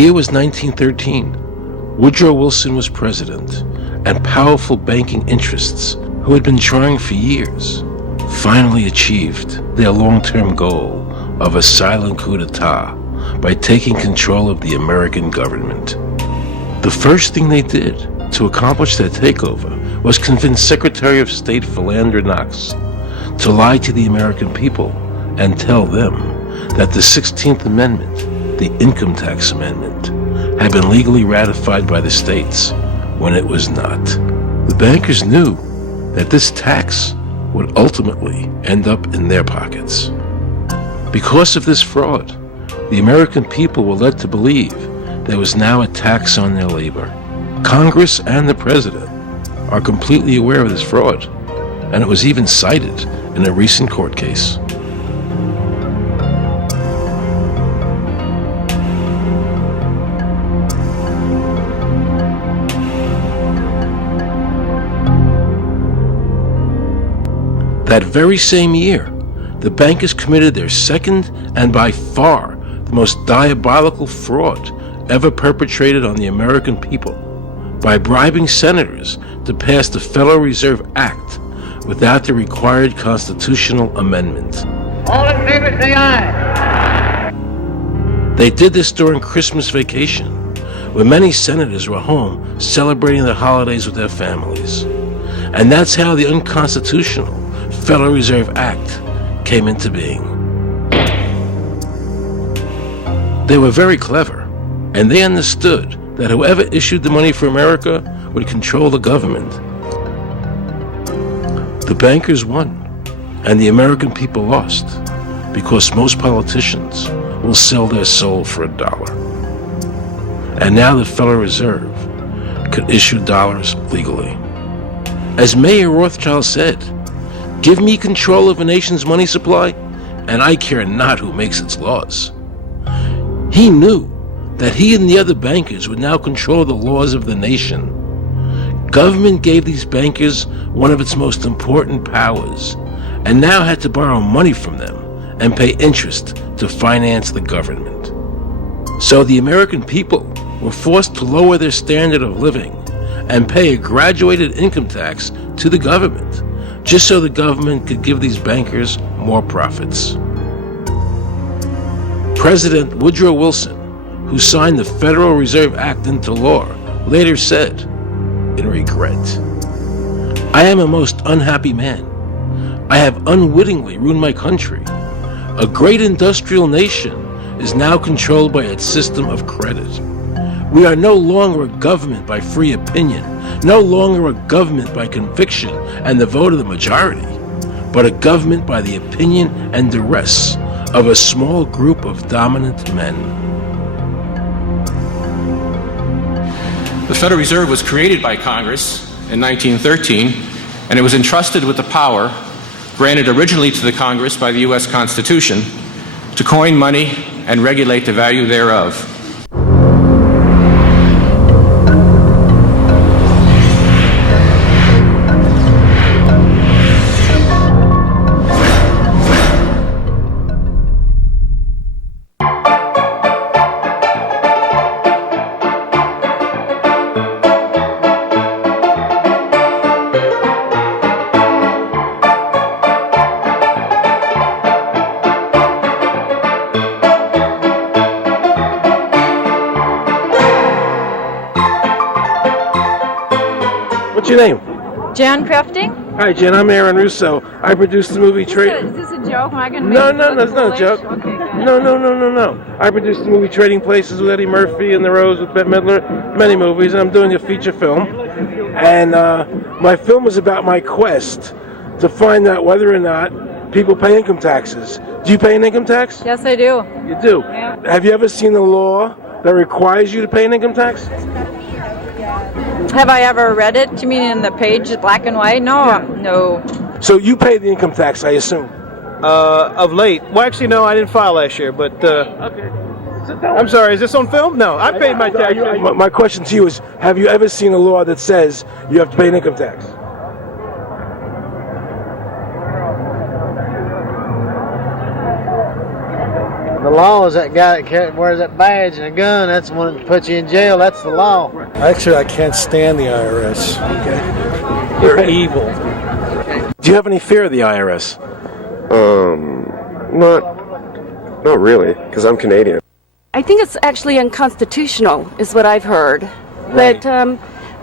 year was 1913. Woodrow Wilson was president, and powerful banking interests, who had been trying for years, finally achieved their long-term goal of a silent coup d'etat by taking control of the American government. The first thing they did to accomplish their takeover was convince Secretary of State Philander Knox to lie to the American people and tell them that the 16th Amendment, the Income Tax Amendment, had been legally ratified by the states when it was not. The bankers knew that this tax would ultimately end up in their pockets. Because of this fraud, the American people were led to believe there was now a tax on their labor. Congress and the President are completely aware of this fraud, and it was even cited in a recent court case. That very same year, the bankers committed their second and by far the most diabolical fraud ever perpetrated on the American people by bribing senators to pass the Federal Reserve Act without the required constitutional amendment. All in favor, say aye. They did this during Christmas vacation, when many senators were home celebrating the holidays with their families. And that's how the unconstitutional Federal Reserve Act came into being. They were very clever, and they understood that whoever issued the money for America would control the government. The bankers won, and the American people lost, because most politicians will sell their soul for $1. And now the Federal Reserve could issue dollars legally. As Mayor Rothschild said, "Give me control of a nation's money supply, and I care not who makes its laws." He knew that he and the other bankers would now control the laws of the nation. Government gave these bankers one of its most important powers, and now had to borrow money from them and pay interest to finance the government. So the American people were forced to lower their standard of living and pay a graduated income tax to the government, just so the government could give these bankers more profits. President Woodrow Wilson, who signed the Federal Reserve Act into law, later said, in regret, "I am a most unhappy man. I have unwittingly ruined my country. A great industrial nation is now controlled by its system of credit. We are no longer a government by free opinion, no longer a government by conviction and the vote of the majority, but a government by the opinion and duress of a small group of dominant men." The Federal Reserve was created by Congress in 1913, and it was entrusted with the power granted originally to the Congress by the U.S. Constitution to coin money and regulate the value thereof. What's your name? Jan Crafting? Hi, Jen. I'm Aaron Russo. I produced the movie Is this a joke? Am I going to make No, it no, look no, it's not a foolish? joke. Okay, good. No. I produced the movie Trading Places with Eddie Murphy and The Rose with Bette Midler, many movies, and I'm doing a feature film. And my film is about my quest to find out whether or not people pay income taxes. Do you pay an income tax? Yes, I do. You do? Yeah. Have you ever seen a law that requires you to pay an income tax? Have I ever read it? You mean in the page, black and white? No, Yeah. no. So you pay the income tax, I assume? Of late. Well, actually, no, I didn't file last year, but Okay. I'm sorry, is this on film? No, I paid my taxes. My question to you is, have you ever seen a law that says you have to pay an income tax? law is that guy that wears that badge and a gun. That's the one that puts you in jail. That's the law. Actually, I can't stand the IRS. They're evil. Do you have any fear of the IRS? Not really, because I'm Canadian. I think it's actually unconstitutional, is what I've heard. Right.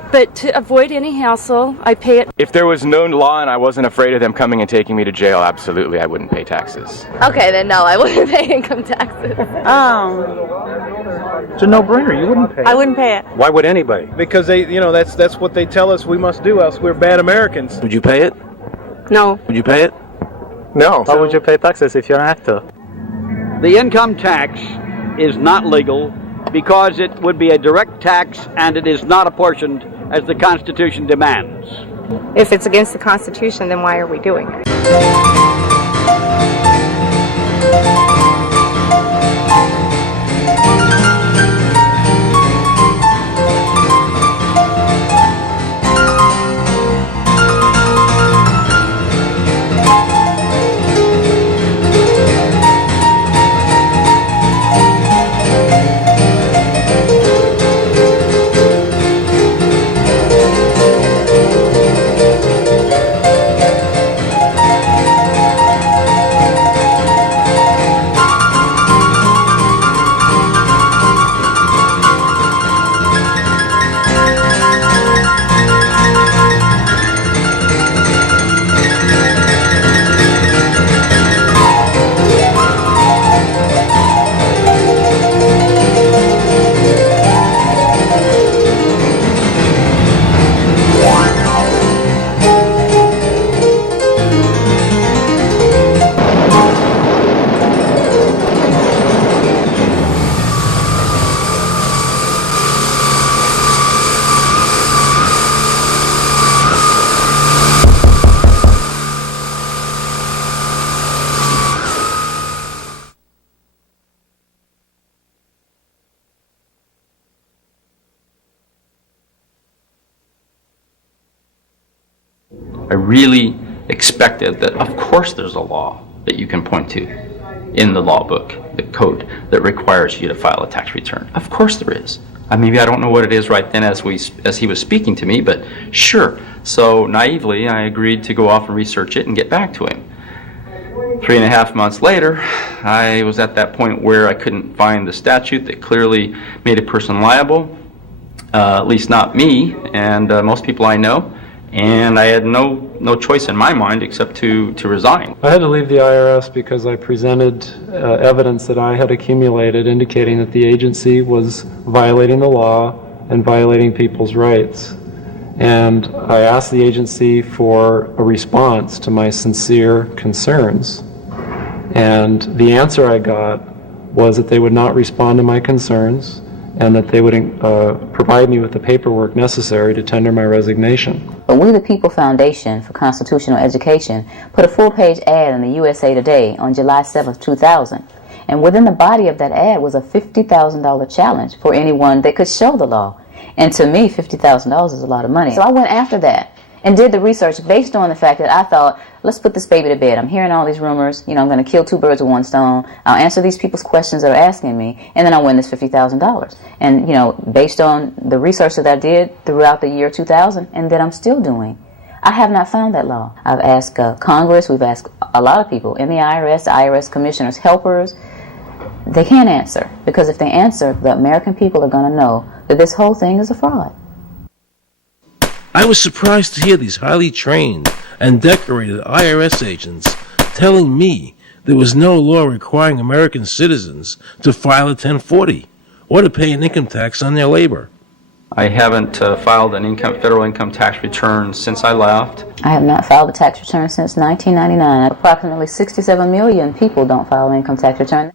But to avoid any hassle, I pay it. If there was no law and I wasn't afraid of them coming and taking me to jail, absolutely, I wouldn't pay taxes. Okay, then no, I wouldn't pay income taxes. It's a no-brainer. You wouldn't pay it. I wouldn't pay it. Why would anybody? Because that's what they tell us we must do, else we're bad Americans. Would you pay it? No. Would you pay it? No. Why would you pay taxes if you're an actor? The income tax is not legal because it would be a direct tax and it is not apportioned as the Constitution demands. If it's against the Constitution, then why are we doing it? I really expected that, of course, there's a law that you can point to in the law book, the code, that requires you to file a tax return. Of course there is. Maybe I don't know what it is right then as he was speaking to me, but sure. So naively, I agreed to go off and research it and get back to him. 3.5 months later, I was at that point where I couldn't find the statute that clearly made a person liable, at least not me and most people I know. And I had no choice in my mind except to resign. I had to leave the IRS because I presented evidence that I had accumulated indicating that the agency was violating the law and violating people's rights. And I asked the agency for a response to my sincere concerns. And the answer I got was that they would not respond to my concerns and that they would provide me with the paperwork necessary to tender my resignation. But We the People Foundation for Constitutional Education put a full-page ad in the USA Today on July 7th, 2000. And within the body of that ad was a $50,000 challenge for anyone that could show the law. And to me, $50,000 is a lot of money. So I went after that and did the research based on the fact that I thought, let's put this baby to bed. I'm hearing all these rumors. I'm going to kill two birds with one stone. I'll answer these people's questions that are asking me, and then I'll win this $50,000. And, based on the research that I did throughout the year 2000 and that I'm still doing, I have not found that law. I've asked Congress. We've asked a lot of people in the IRS commissioners, helpers. They can't answer, because if they answer, the American people are going to know that this whole thing is a fraud. I was surprised to hear these highly trained and decorated IRS agents telling me there was no law requiring American citizens to file a 1040 or to pay an income tax on their labor. I haven't filed an federal income tax return since I left. I have not filed a tax return since 1999. Approximately 67 million people don't file an income tax return.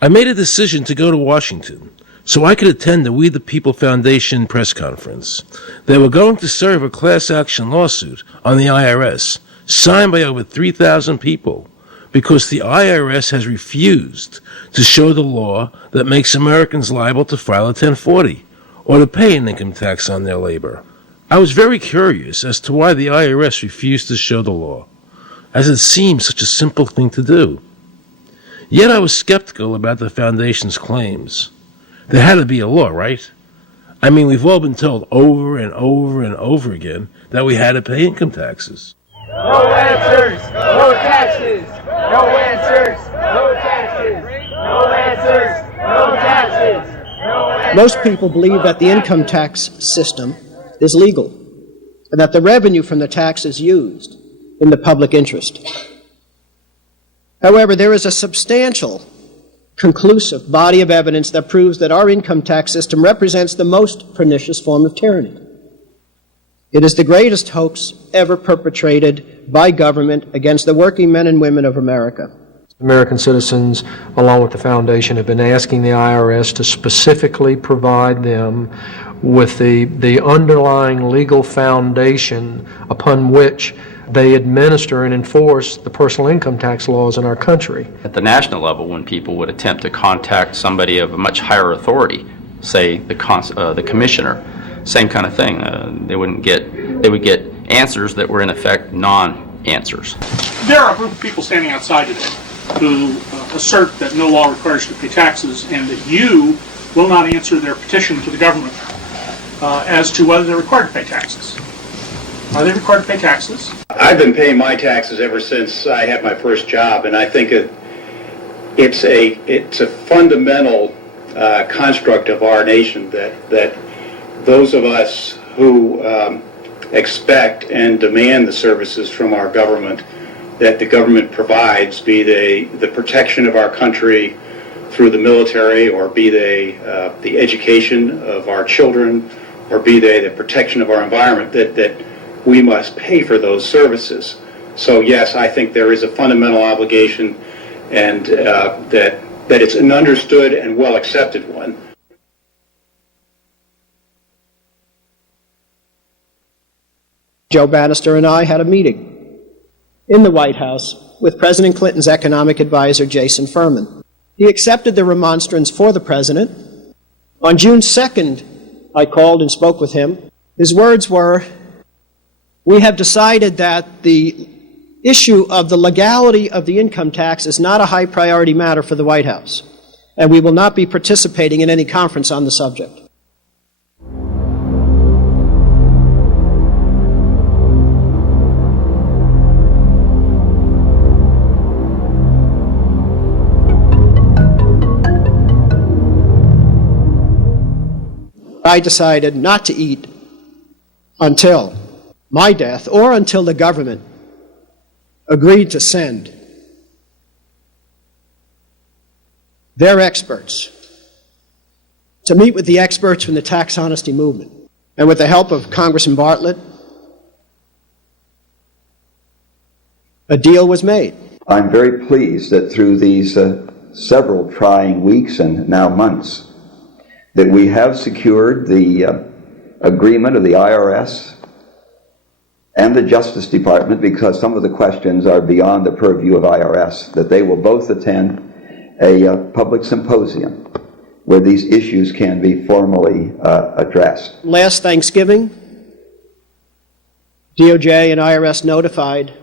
I made a decision to go to Washington so I could attend the We the People Foundation press conference. They were going to serve a class action lawsuit on the IRS, signed by over 3,000 people, because the IRS has refused to show the law that makes Americans liable to file a 1040 or to pay an income tax on their labor. I was very curious as to why the IRS refused to show the law, as it seemed such a simple thing to do. Yet I was skeptical about the Foundation's claims. There had to be a law, right? I mean, we've all been told over and over and over again that we had to pay income taxes. No answers, no taxes. No answers, no taxes. No answers, no taxes. No answers. Most people believe that the income tax system is legal and that the revenue from the tax is used in the public interest. However, there is a substantial, conclusive body of evidence that proves that our income tax system represents the most pernicious form of tyranny. It is the greatest hoax ever perpetrated by government against the working men and women of America. American citizens, along with the Foundation, have been asking the IRS to specifically provide them with the underlying legal foundation upon which they administer and enforce the personal income tax laws in our country. At the national level, when people would attempt to contact somebody of a much higher authority, say the commissioner, same kind of thing. They would get answers that were in effect non-answers. There are a group of people standing outside today who assert that no law requires you to pay taxes and that you will not answer their petition to the government as to whether they're required to pay taxes. Are they required to pay taxes? I've been paying my taxes ever since I had my first job, and I think it's a fundamental construct of our nation that those of us who expect and demand the services from our government that the government provides, be they the protection of our country through the military, or be they the education of our children, or be they the protection of our environment, that we must pay for those services. So yes, I think there is a fundamental obligation, and that it's an understood and well accepted one. Joe Bannister and I had a meeting in the White House with President Clinton's economic advisor, Jason Furman. He accepted the remonstrance for the president. On June 2nd, I called and spoke with him. His words were, "We have decided that the issue of the legality of the income tax is not a high priority matter for the White House, and we will not be participating in any conference on the subject." I decided not to eat until my death, or until the government agreed to send their experts to meet with the experts from the tax honesty movement. And with the help of Congressman Bartlett, a deal was made. I'm very pleased that through these several trying weeks and now months, that we have secured the agreement of the IRS and the Justice Department, because some of the questions are beyond the purview of IRS, that they will both attend a public symposium where these issues can be formally addressed. Last Thanksgiving, DOJ and IRS notified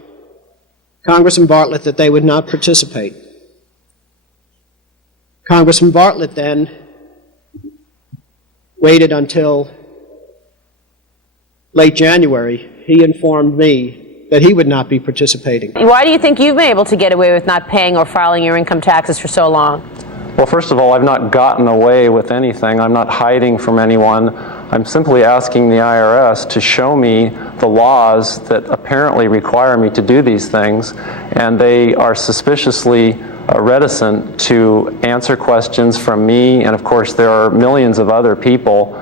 Congressman Bartlett that they would not participate. Congressman Bartlett then waited until late January. He informed me that he would not be participating. Why do you think you've been able to get away with not paying or filing your income taxes for so long? Well, first of all, I've not gotten away with anything. I'm not hiding from anyone. I'm simply asking the IRS to show me the laws that apparently require me to do these things, and they are suspiciously reticent to answer questions from me, and of course there are millions of other people,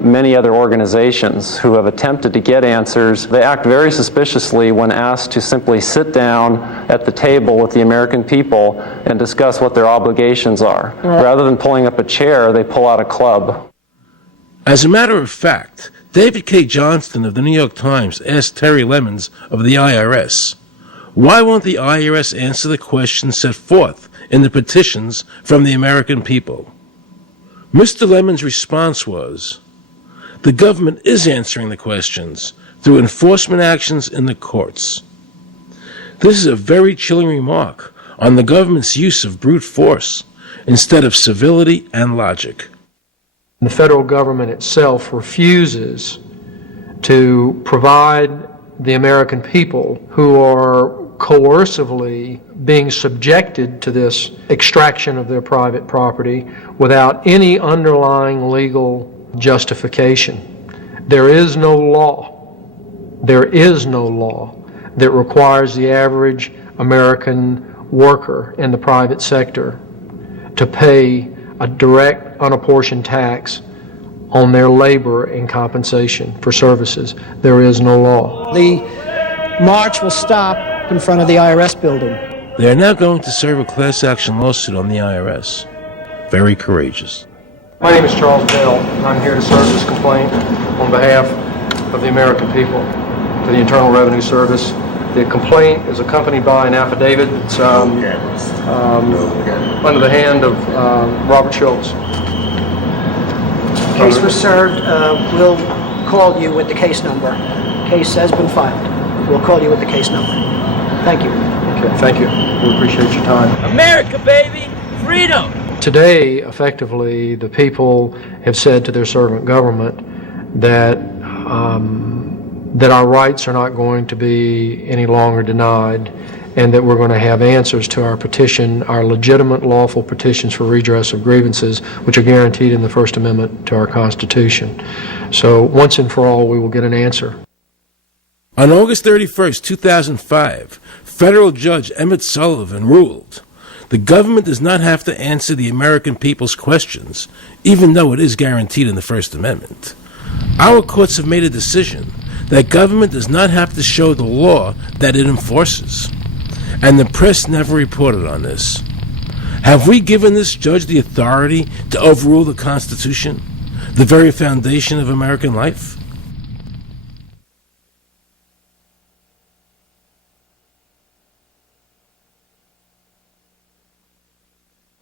many other organizations who have attempted to get answers. They act very suspiciously when asked to simply sit down at the table with the American people and discuss what their obligations are. Rather than pulling up a chair, they pull out a club. As a matter of fact, David K. Johnston of the New York Times asked Terry Lemons of the IRS, why won't the IRS answer the questions set forth in the petitions from the American people? Mr. Lemon's response was, the government is answering the questions through enforcement actions in the courts. This is a very chilling remark on the government's use of brute force instead of civility and logic. The federal government itself refuses to provide the American people who are coercively being subjected to this extraction of their private property without any underlying legal justification. There is no law that requires the average American worker in the private sector to pay a direct, unapportioned tax on their labor and compensation for services. There is no law. The march will stop in front of the IRS building. They are now going to serve a class action lawsuit on the IRS. Very courageous. My name is Charles Bell, and I'm here to serve this complaint on behalf of the American people to the Internal Revenue Service. The complaint is accompanied by an affidavit that's under the hand of Robert Schultz. Case was served. We'll call you with the case number. Case has been filed. We'll call you with the case number. Thank you. Okay, thank you. We appreciate your time. America, baby! Freedom! Today, effectively, the people have said to their servant government that that our rights are not going to be any longer denied, and that we're going to have answers to our petition, our legitimate, lawful petitions for redress of grievances, which are guaranteed in the First Amendment to our Constitution. So once and for all, we will get an answer. On August 31st, 2005, federal judge Emmett Sullivan ruled, the government does not have to answer the American people's questions, even though it is guaranteed in the First Amendment. Our courts have made a decision that government does not have to show the law that it enforces. And the press never reported on this. Have we given this judge the authority to overrule the Constitution, the very foundation of American life?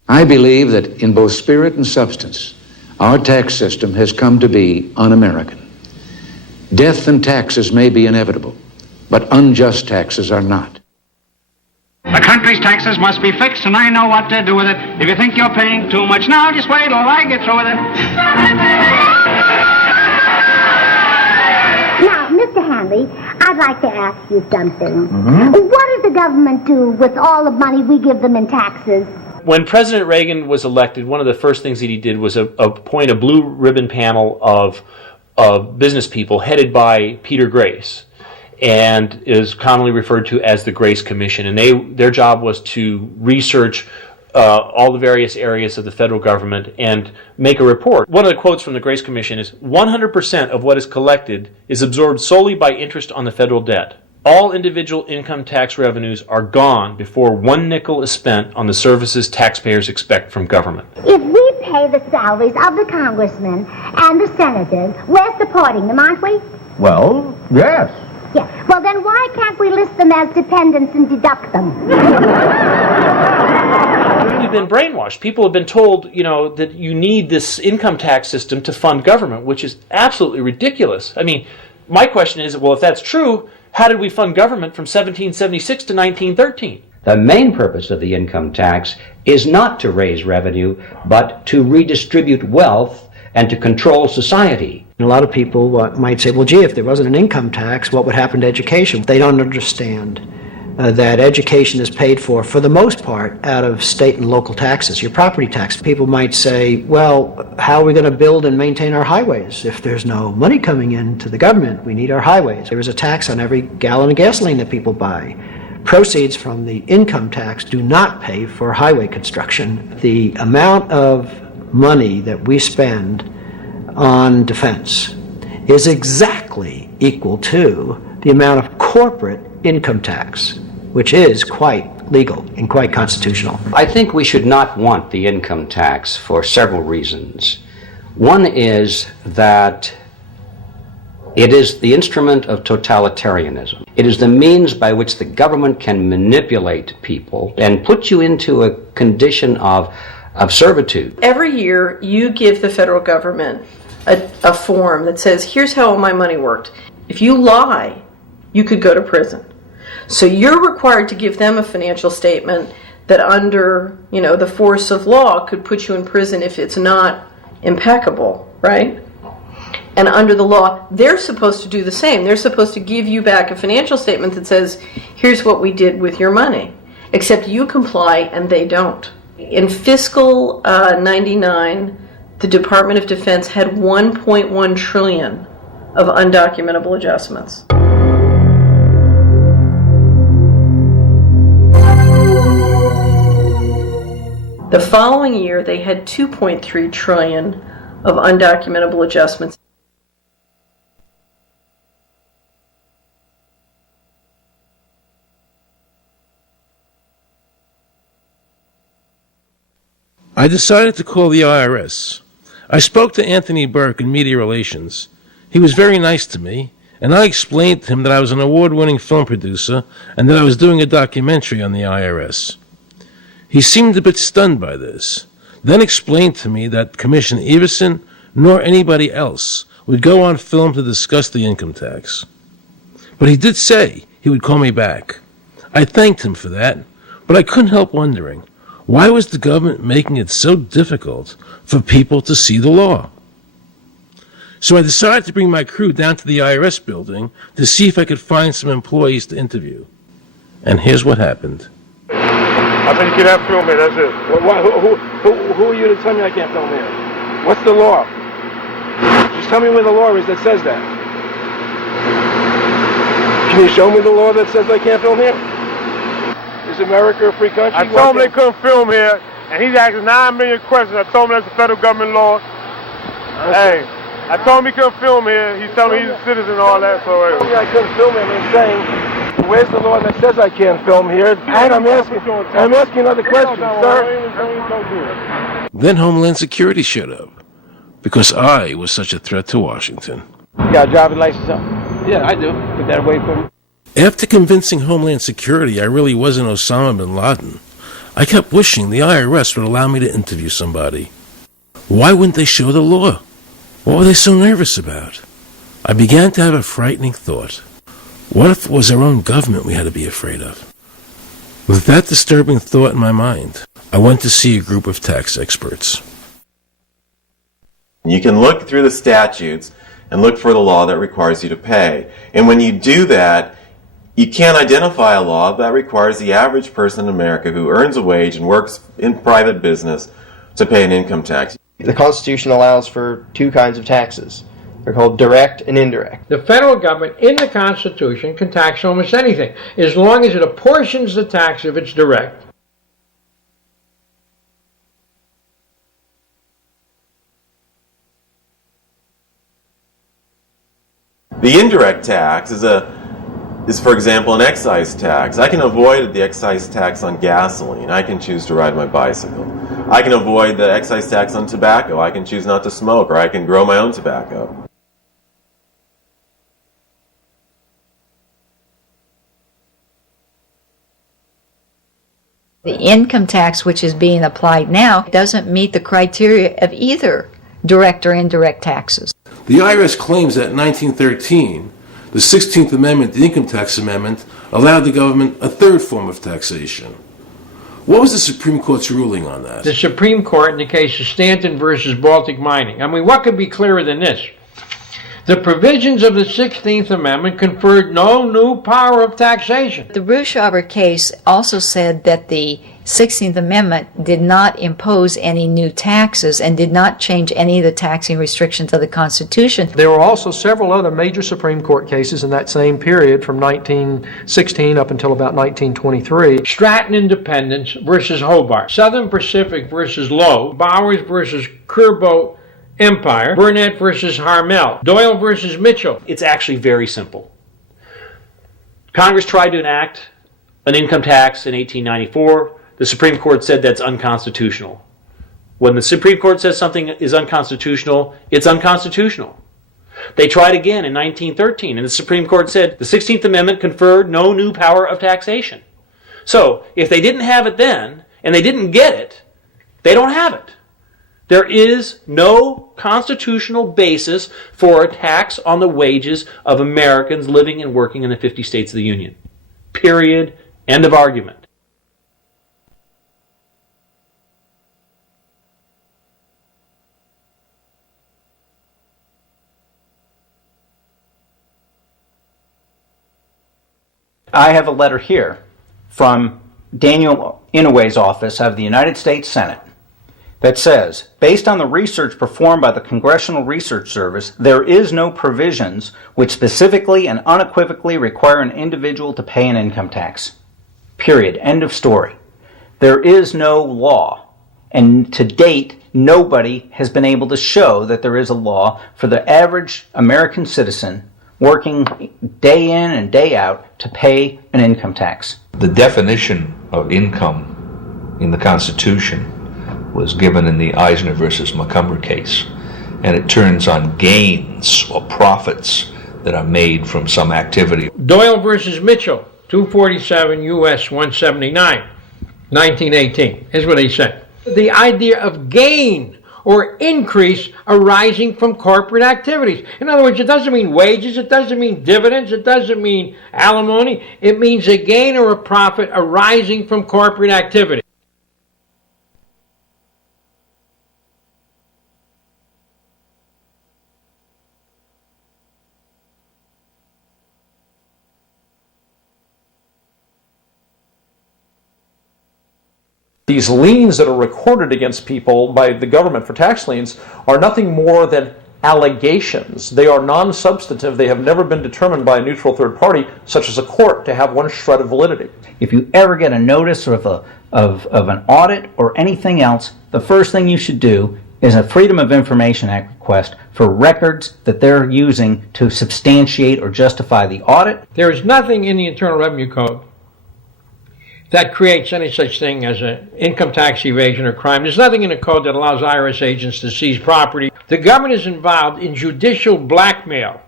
I believe that in both spirit and substance, our tax system has come to be un-American. Death and taxes may be inevitable, but unjust taxes are not. The country's taxes must be fixed, and I know what to do with it. If you think you're paying too much now, just wait till I get through with it. Now, Mr. Hanley, I'd like to ask you something. What does the government do with all the money we give them in taxes? When President Reagan was elected, one of the first things that he did was appoint a blue ribbon panel of business people headed by Peter Grace, and is commonly referred to as the Grace Commission. And their job was to research all the various areas of the federal government and make a report. One of the quotes from the Grace Commission is, 100% of what is collected is absorbed solely by interest on the federal debt. All individual income tax revenues are gone before 1 nickel is spent on the services taxpayers expect from government. If we pay the salaries of the congressmen and the senators, we're supporting them, aren't we? Well, yes. Yeah. Well, then why can't we list them as dependents and deduct them? We've been brainwashed. People have been told, that you need this income tax system to fund government, which is absolutely ridiculous. I mean, my question is, well, if that's true, how did we fund government from 1776 to 1913? The main purpose of the income tax is not to raise revenue, but to redistribute wealth and to control society. And a lot of people might say, well, gee, if there wasn't an income tax, what would happen to education? They don't understand that education is paid for the most part, out of state and local taxes, your property tax. People might say, well, how are we going to build and maintain our highways? If there's no money coming into the government, we need our highways. There is a tax on every gallon of gasoline that people buy. Proceeds from the income tax do not pay for highway construction. The amount of money that we spend on defense is exactly equal to the amount of corporate income tax, which is quite legal and quite constitutional. I think we should not want the income tax for several reasons. One is that it is the instrument of totalitarianism. It is the means by which the government can manipulate people and put you into a condition of servitude. Every year you give the federal government a form that says, here's how all my money worked. If you lie, you could go to prison. So you're required to give them a financial statement that under, the force of law could put you in prison if it's not impeccable, right? And under the law, they're supposed to do the same. They're supposed to give you back a financial statement that says, here's what we did with your money. Except you comply and they don't. In fiscal 99, the Department of Defense had 1.1 trillion of undocumentable adjustments. The following year, they had 2.3 trillion of undocumentable adjustments. I decided to call the IRS. I spoke to Anthony Burke in Media Relations. He was very nice to me, and I explained to him that I was an award-winning film producer and that I was doing a documentary on the IRS. He seemed a bit stunned by this, then explained to me that Commissioner Everson nor anybody else would go on film to discuss the income tax. But he did say he would call me back. I thanked him for that, but I couldn't help wondering, why was the government making it so difficult for people to see the law? So I decided to bring my crew down to the IRS building to see if I could find some employees to interview. And here's what happened. I said you can't film me, that's it. Who are you to tell me I can't film here? What's the law? Just tell me where the law is that says that. Can you show me the law that says I can't film here? Is America a free country? I told him they couldn't film here, and he's asking 9 million questions. I told him that's a federal government law. Hey, I told him he couldn't film here. He's telling me he's a citizen and all that, so... I couldn't film him, I'm saying, where's the law that says I can't film here? And I'm asking another question, sir. Then Homeland Security showed up, because I was such a threat to Washington. You got a driver's license? Yeah, I do. Put that away for me. After convincing Homeland Security I really wasn't Osama bin Laden, I kept wishing the IRS would allow me to interview somebody. Why wouldn't they show the law? What were they so nervous about? I began to have a frightening thought. What if it was our own government we had to be afraid of? With that disturbing thought in my mind, I went to see a group of tax experts. You can look through the statutes and look for the law that requires you to pay. And when you do that, you can't identify a law that requires the average person in America who earns a wage and works in private business to pay an income tax. The Constitution allows for two kinds of taxes. They're called direct and indirect. The federal government in the Constitution can tax almost anything, as long as it apportions the tax if it's direct. The indirect tax is, for example, an excise tax. I can avoid the excise tax on gasoline. I can choose to ride my bicycle. I can avoid the excise tax on tobacco. I can choose not to smoke, or I can grow my own tobacco. The income tax which is being applied now doesn't meet the criteria of either direct or indirect taxes. The IRS claims that in 1913, the 16th Amendment, the Income Tax Amendment, allowed the government a third form of taxation. What was the Supreme Court's ruling on that? The Supreme Court in the case of Stanton versus Baltic Mining. I mean, what could be clearer than this? The provisions of the 16th Amendment conferred no new power of taxation. The Ruschauer case also said that the 16th Amendment did not impose any new taxes and did not change any of the taxing restrictions of the Constitution. There were also several other major Supreme Court cases in that same period from 1916 up until about 1923. Stratton Independence versus Hobart, Southern Pacific versus Lowe, Bowers versus Kerboat Empire, Burnett versus Harmel, Doyle versus Mitchell. It's actually very simple. Congress tried to enact an income tax in 1894. The Supreme Court said that's unconstitutional. When the Supreme Court says something is unconstitutional, it's unconstitutional. They tried again in 1913, and the Supreme Court said the 16th Amendment conferred no new power of taxation. So, if they didn't have it then, and they didn't get it, they don't have it. There is no constitutional basis for a tax on the wages of Americans living and working in the 50 states of the Union. Period. End of argument. I have a letter here from Daniel Inouye's office of the United States Senate that says, based on the research performed by the Congressional Research Service, there is no provisions which specifically and unequivocally require an individual to pay an income tax. Period. End of story. There is no law, and to date, nobody has been able to show that there is a law for the average American citizen working day in and day out to pay an income tax. The definition of income in the Constitution was given in the Eisner versus Macomber case, and it turns on gains or profits that are made from some activity. Doyle versus Mitchell, 247 U.S. 179, 1918. Here's what he said. The idea of gain or increase arising from corporate activities. In other words, it doesn't mean wages, it doesn't mean dividends, it doesn't mean alimony. It means a gain or a profit arising from corporate activity. These liens that are recorded against people by the government for tax liens are nothing more than allegations. They are non-substantive. They have never been determined by a neutral third party, such as a court, to have one shred of validity. If you ever get a notice of an audit or anything else, the first thing you should do is a Freedom of Information Act request for records that they're using to substantiate or justify the audit. There is nothing in the Internal Revenue Code that creates any such thing as an income tax evasion or crime. There's nothing in the code that allows IRS agents to seize property. The government is involved in judicial blackmail.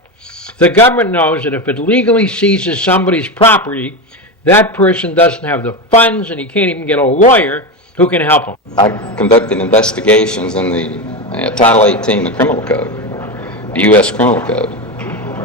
The government knows that if it legally seizes somebody's property, that person doesn't have the funds and he can't even get a lawyer who can help him. I conducted investigations in the Title 18, the Criminal Code, the U.S. Criminal Code.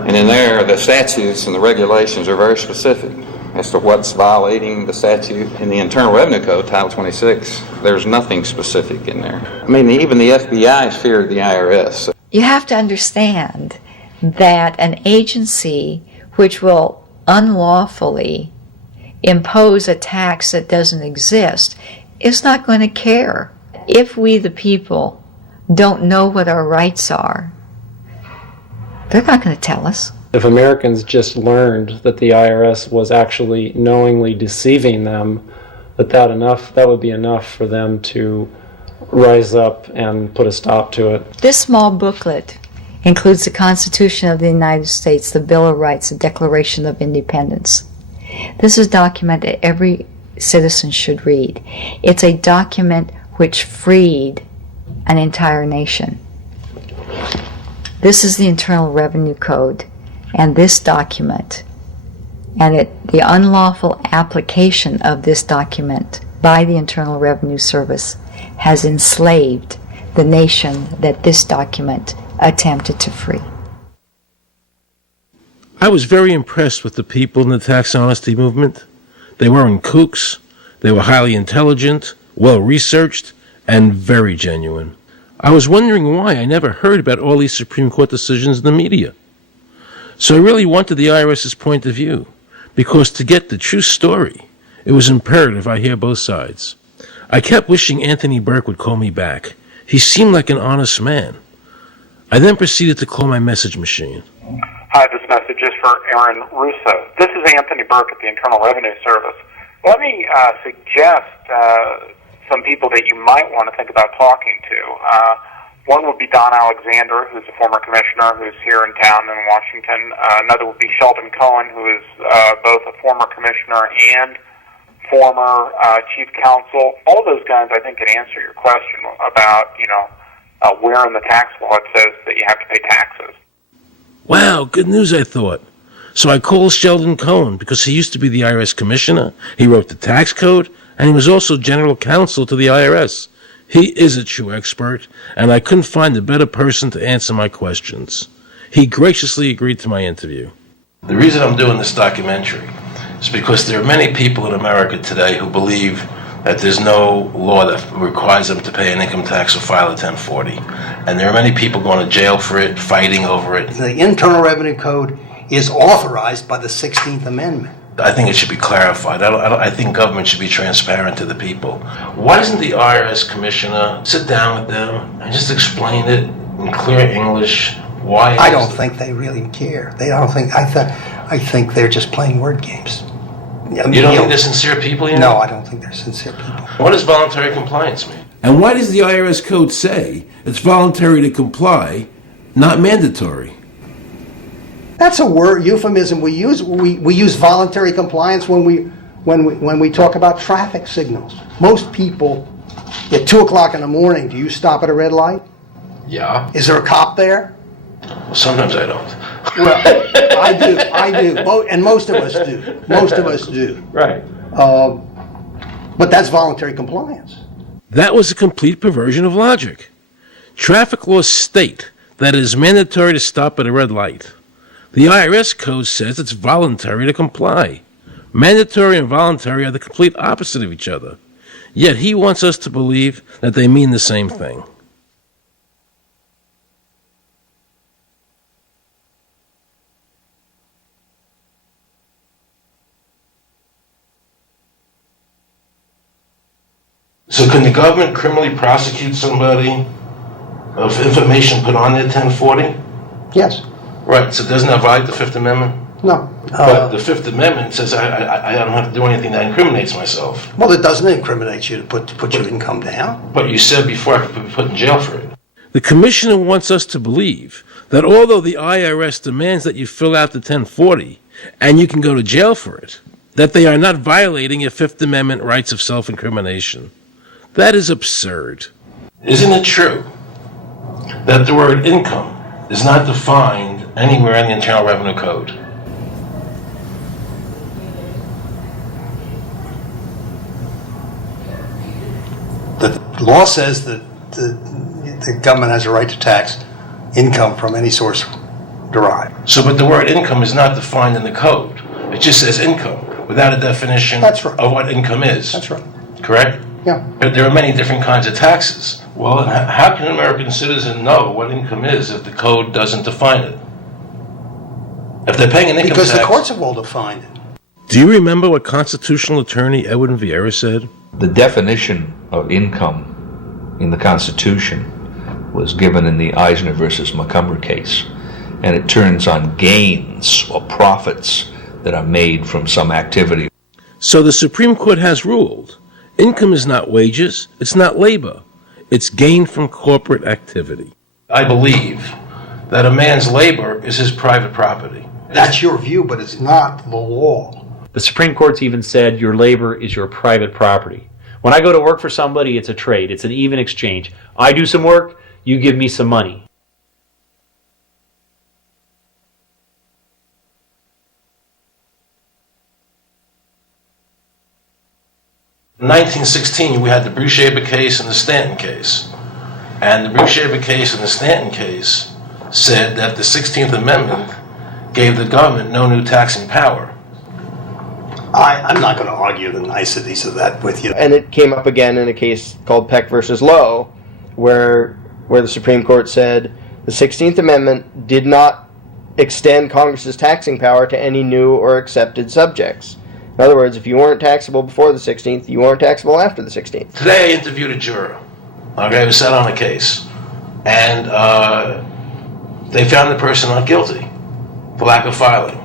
And in there, the statutes and the regulations are very specific as to what's violating the statute. In the Internal Revenue Code, Title 26, there's nothing specific in there. I mean, even the FBI feared the IRS. You have to understand that an agency which will unlawfully impose a tax that doesn't exist is not going to care. If we, the people, don't know what our rights are, they're not going to tell us. If Americans just learned that the IRS was actually knowingly deceiving them, that would be enough for them to rise up and put a stop to it. This small booklet includes the Constitution of the United States, the Bill of Rights, the Declaration of Independence. This is a document that every citizen should read. It's a document which freed an entire nation. This is the Internal Revenue Code, and this document, and the unlawful application of this document by the Internal Revenue Service has enslaved the nation that this document attempted to free. I was very impressed with the people in the tax honesty movement. They weren't kooks, they were highly intelligent, well-researched, and very genuine. I was wondering why I never heard about all these Supreme Court decisions in the media. So I really wanted the IRS's point of view, because to get the true story, it was imperative I hear both sides. I kept wishing Anthony Burke would call me back. He seemed like an honest man. I then proceeded to call my message machine. Hi, this message is for Aaron Russo. This is Anthony Burke at the Internal Revenue Service. Let me suggest some people that you might want to think about talking to. One would be Don Alexander, who's a former commissioner who's here in town in Washington. Another would be Sheldon Cohen, who is both a former commissioner and former chief counsel. All of those guys, I think, can answer your question about, where in the tax law it says that you have to pay taxes. Wow, good news, I thought. So I called Sheldon Cohen because he used to be the IRS commissioner, he wrote the tax code, and he was also general counsel to the IRS. He is a true expert, and I couldn't find a better person to answer my questions. He graciously agreed to my interview. The reason I'm doing this documentary is because there are many people in America today who believe that there's no law that requires them to pay an income tax or file a 1040. And there are many people going to jail for it, fighting over it. The Internal Revenue Code is authorized by the 16th Amendment. I think it should be clarified. I think government should be transparent to the people. Why doesn't the IRS commissioner sit down with them and just explain it in clear English? Why? I don't think they really care. I think they're just playing word games. You don't think they're sincere people? No, I don't think they're sincere people. What does voluntary compliance mean? And why does the IRS code say it's voluntary to comply, not mandatory? That's a word euphemism we use. We use voluntary compliance when we talk about traffic signals. Most people at 2 o'clock in the morning, do you stop at a red light? Yeah. Is there a cop there? Well, sometimes I don't. Well, I do, and most of us do. Most of us do. Right. But that's voluntary compliance. That was a complete perversion of logic. Traffic laws state that it is mandatory to stop at a red light. The IRS code says it's voluntary to comply. Mandatory and voluntary are the complete opposite of each other. Yet he wants us to believe that they mean the same thing. So can the government criminally prosecute somebody of information put on their 1040? Yes. Right, so doesn't that violate the Fifth Amendment? No. But the Fifth Amendment says I don't have to do anything that incriminates myself. Well, it doesn't incriminate you to put your income down. But you said before I could be put in jail for it. The commissioner wants us to believe that although the IRS demands that you fill out the 1040 and you can go to jail for it, that they are not violating your Fifth Amendment rights of self-incrimination. That is absurd. Isn't it true that the word income is not defined anywhere in the Internal Revenue Code? The law says that the government has a right to tax income from any source derived. So, but the word income is not defined in the code. It just says income without a definition of what income is. That's right. Correct? Yeah. But there are many different kinds of taxes. Well, how can an American citizen know what income is if the code doesn't define it? If they're paying an income because tax... the courts have all defined it. Do you remember what constitutional attorney Edwin Vieira said? The definition of income in the Constitution was given in the Eisner versus Macomber case, and it turns on gains or profits that are made from some activity. So the Supreme Court has ruled income is not wages, it's not labor, it's gain from corporate activity. I believe that a man's labor is his private property. That's your view, but it's not the law. The Supreme Court's even said your labor is your private property. When I go to work for somebody, it's a trade. It's an even exchange. I do some work, you give me some money. In 1916, we had the Bruce-Shaber case and the Stanton case. And the Bruce-Shaber case and the Stanton case said that the 16th Amendment gave the government no new taxing power. I'm not going to argue the niceties of that with you. And it came up again in a case called Peck versus Lowe, where the Supreme Court said the 16th Amendment did not extend Congress's taxing power to any new or accepted subjects. In other words, if you weren't taxable before the 16th, you weren't taxable after the 16th. Today I interviewed a juror, who sat on a case, and they found the person not guilty for lack of filing,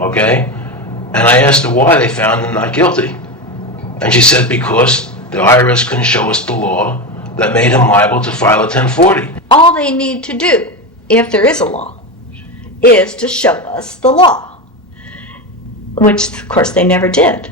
okay? And I asked her why they found him not guilty. And she said because the IRS couldn't show us the law that made him liable to file a 1040. All they need to do, if there is a law, is to show us the law, which of course they never did.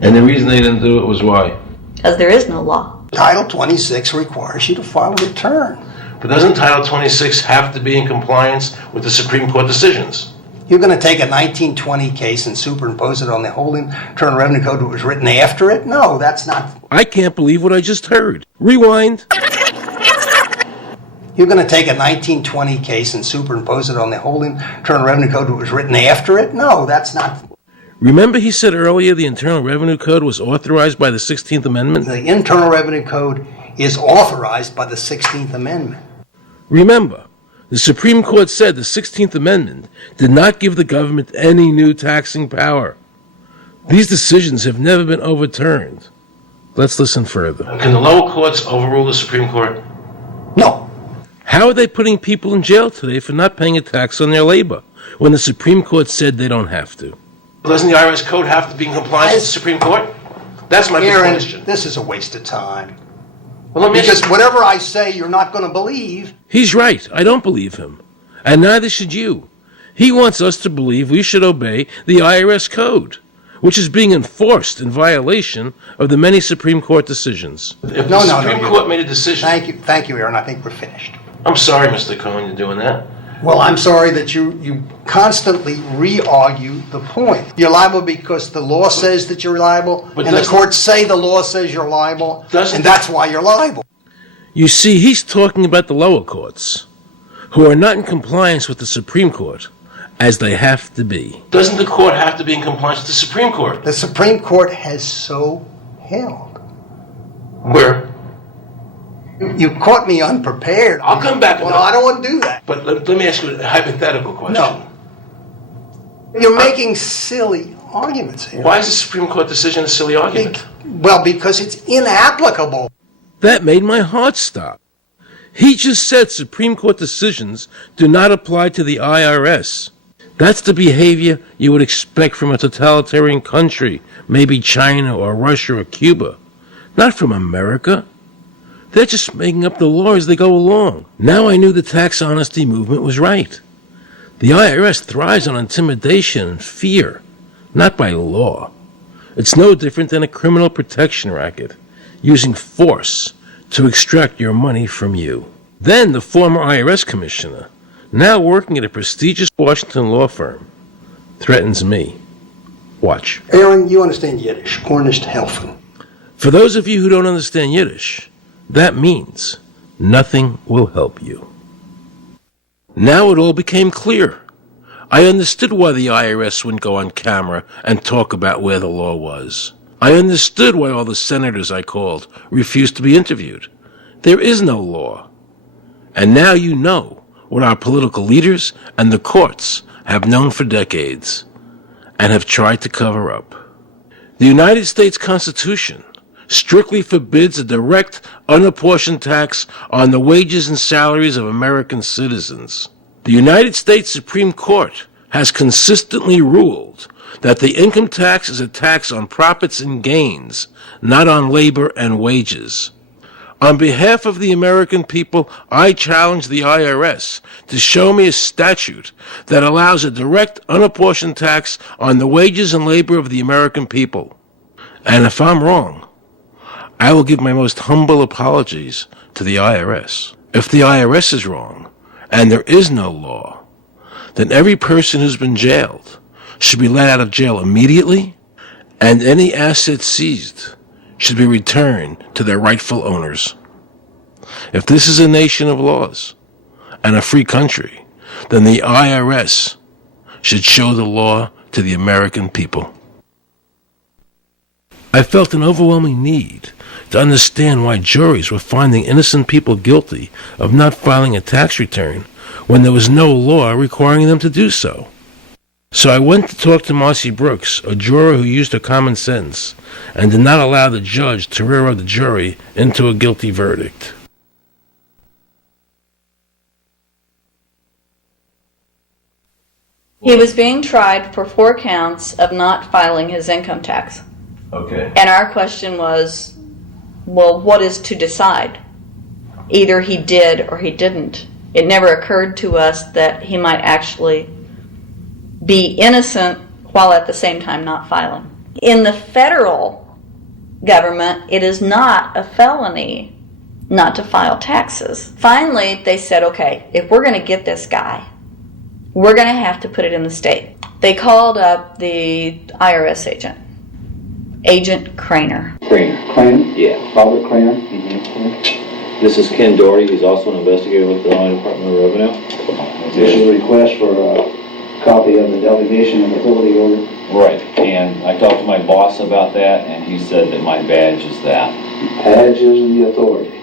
And the reason they didn't do it was why? Because there is no law. Title 26 requires you to file a return. But doesn't Title 26 have to be in compliance with the Supreme Court decisions? You're going to take a 1920 case and superimpose it on the whole Internal Revenue Code that was written after it? No, that's not. I can't believe what I just heard. Rewind. You're going to take a 1920 case and superimpose it on the whole Internal Revenue Code that was written after it? No, that's not. Remember he said earlier the Internal Revenue Code was authorized by the 16th Amendment? The Internal Revenue Code is authorized by the 16th Amendment. Remember, the Supreme Court said the 16th Amendment did not give the government any new taxing power. These decisions have never been overturned. Let's listen further. Can the lower courts overrule the Supreme Court? No. How are they putting people in jail today for not paying a tax on their labor when the Supreme Court said they don't have to? Doesn't the IRS code have to be in compliance with the Supreme Court? That's my big question. This is a waste of time. Well, because whatever I say, you're not going to believe. He's right. I don't believe him. And neither should you. He wants us to believe we should obey the IRS code, which is being enforced in violation of the many Supreme Court decisions. If the Supreme Court made a decision... Thank you, Aaron. I think we're finished. I'm sorry, Mr. Cohen, you're doing that. Well, I'm sorry that you constantly re-argue the point. You're liable because the law says that you're liable, and the courts say the law says you're liable, and that's why you're liable. You see, he's talking about the lower courts, who are not in compliance with the Supreme Court, as they have to be. Doesn't the court have to be in compliance with the Supreme Court? The Supreme Court has so held. Where? You caught me unprepared. I'll come back. Well, I don't want to do that. But let me ask you a hypothetical question. No. You're making silly arguments here. Why is the Supreme Court decision a silly argument? Well, because it's inapplicable. That made my heart stop. He just said Supreme Court decisions do not apply to the IRS. That's the behavior you would expect from a totalitarian country, maybe China or Russia or Cuba. Not from America. They're just making up the law as they go along. Now I knew the tax honesty movement was right. The IRS thrives on intimidation and fear, not by law. It's no different than a criminal protection racket, using force to extract your money from you. Then the former IRS commissioner, now working at a prestigious Washington law firm, threatens me. Watch. Aaron, you understand Yiddish. Cornish helfen. For those of you who don't understand Yiddish, that means nothing will help you. Now it all became clear. I understood why the IRS wouldn't go on camera and talk about where the law was. I understood why all the senators I called refused to be interviewed. There is no law. And now you know what our political leaders and the courts have known for decades and have tried to cover up. The United States Constitution strictly forbids a direct, unapportioned tax on the wages and salaries of American citizens. The United States Supreme Court has consistently ruled that the income tax is a tax on profits and gains, not on labor and wages. On behalf of the American people, I challenge the IRS to show me a statute that allows a direct, unapportioned tax on the wages and labor of the American people. And if I'm wrong, I will give my most humble apologies to the IRS. If the IRS is wrong, and there is no law, then every person who's been jailed should be let out of jail immediately, and any assets seized should be returned to their rightful owners. If this is a nation of laws and a free country, then the IRS should show the law to the American people. I felt an overwhelming need to understand why juries were finding innocent people guilty of not filing a tax return when there was no law requiring them to do so. So I went to talk to Marcy Brooks, a juror who used her common sense and did not allow the judge to railroad the jury into a guilty verdict. He was being tried for 4 counts of not filing his income tax. Okay. And our question was, well, what is to decide? Either he did or he didn't. It never occurred to us that he might actually be innocent while at the same time not filing. In the federal government, it is not a felony not to file taxes. Finally, they said, okay, if we're going to get this guy, we're going to have to put it in the state. They called up the IRS agent, Agent Craner. Craner? Yeah. Robert Craner? Mm-hmm. This is Ken Doherty. He's also an investigator with the Illinois Department of Revenue. This is a request for a copy of the delegation of authority order. Right. And I talked to my boss about that, and he said that my badge is that. Badge is the authority.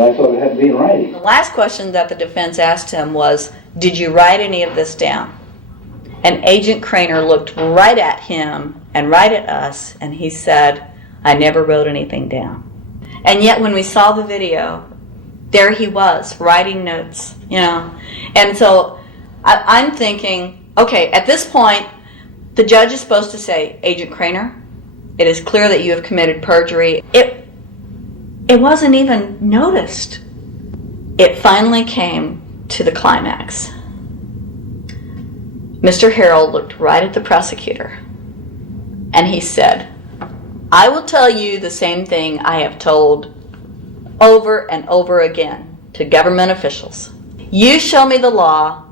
I thought it had to be in writing. The last question that the defense asked him was, did you write any of this down? And Agent Craner looked right at him and right at us, and he said, "I never wrote anything down." And yet when we saw the video, there he was, writing notes, And so I'm thinking, okay, at this point, the judge is supposed to say, "Agent Craner, it is clear that you have committed perjury." It wasn't even noticed. It finally came to the climax. Mr. Harrell looked right at the prosecutor, and he said, "I will tell you the same thing I have told over and over again to government officials. You show me the law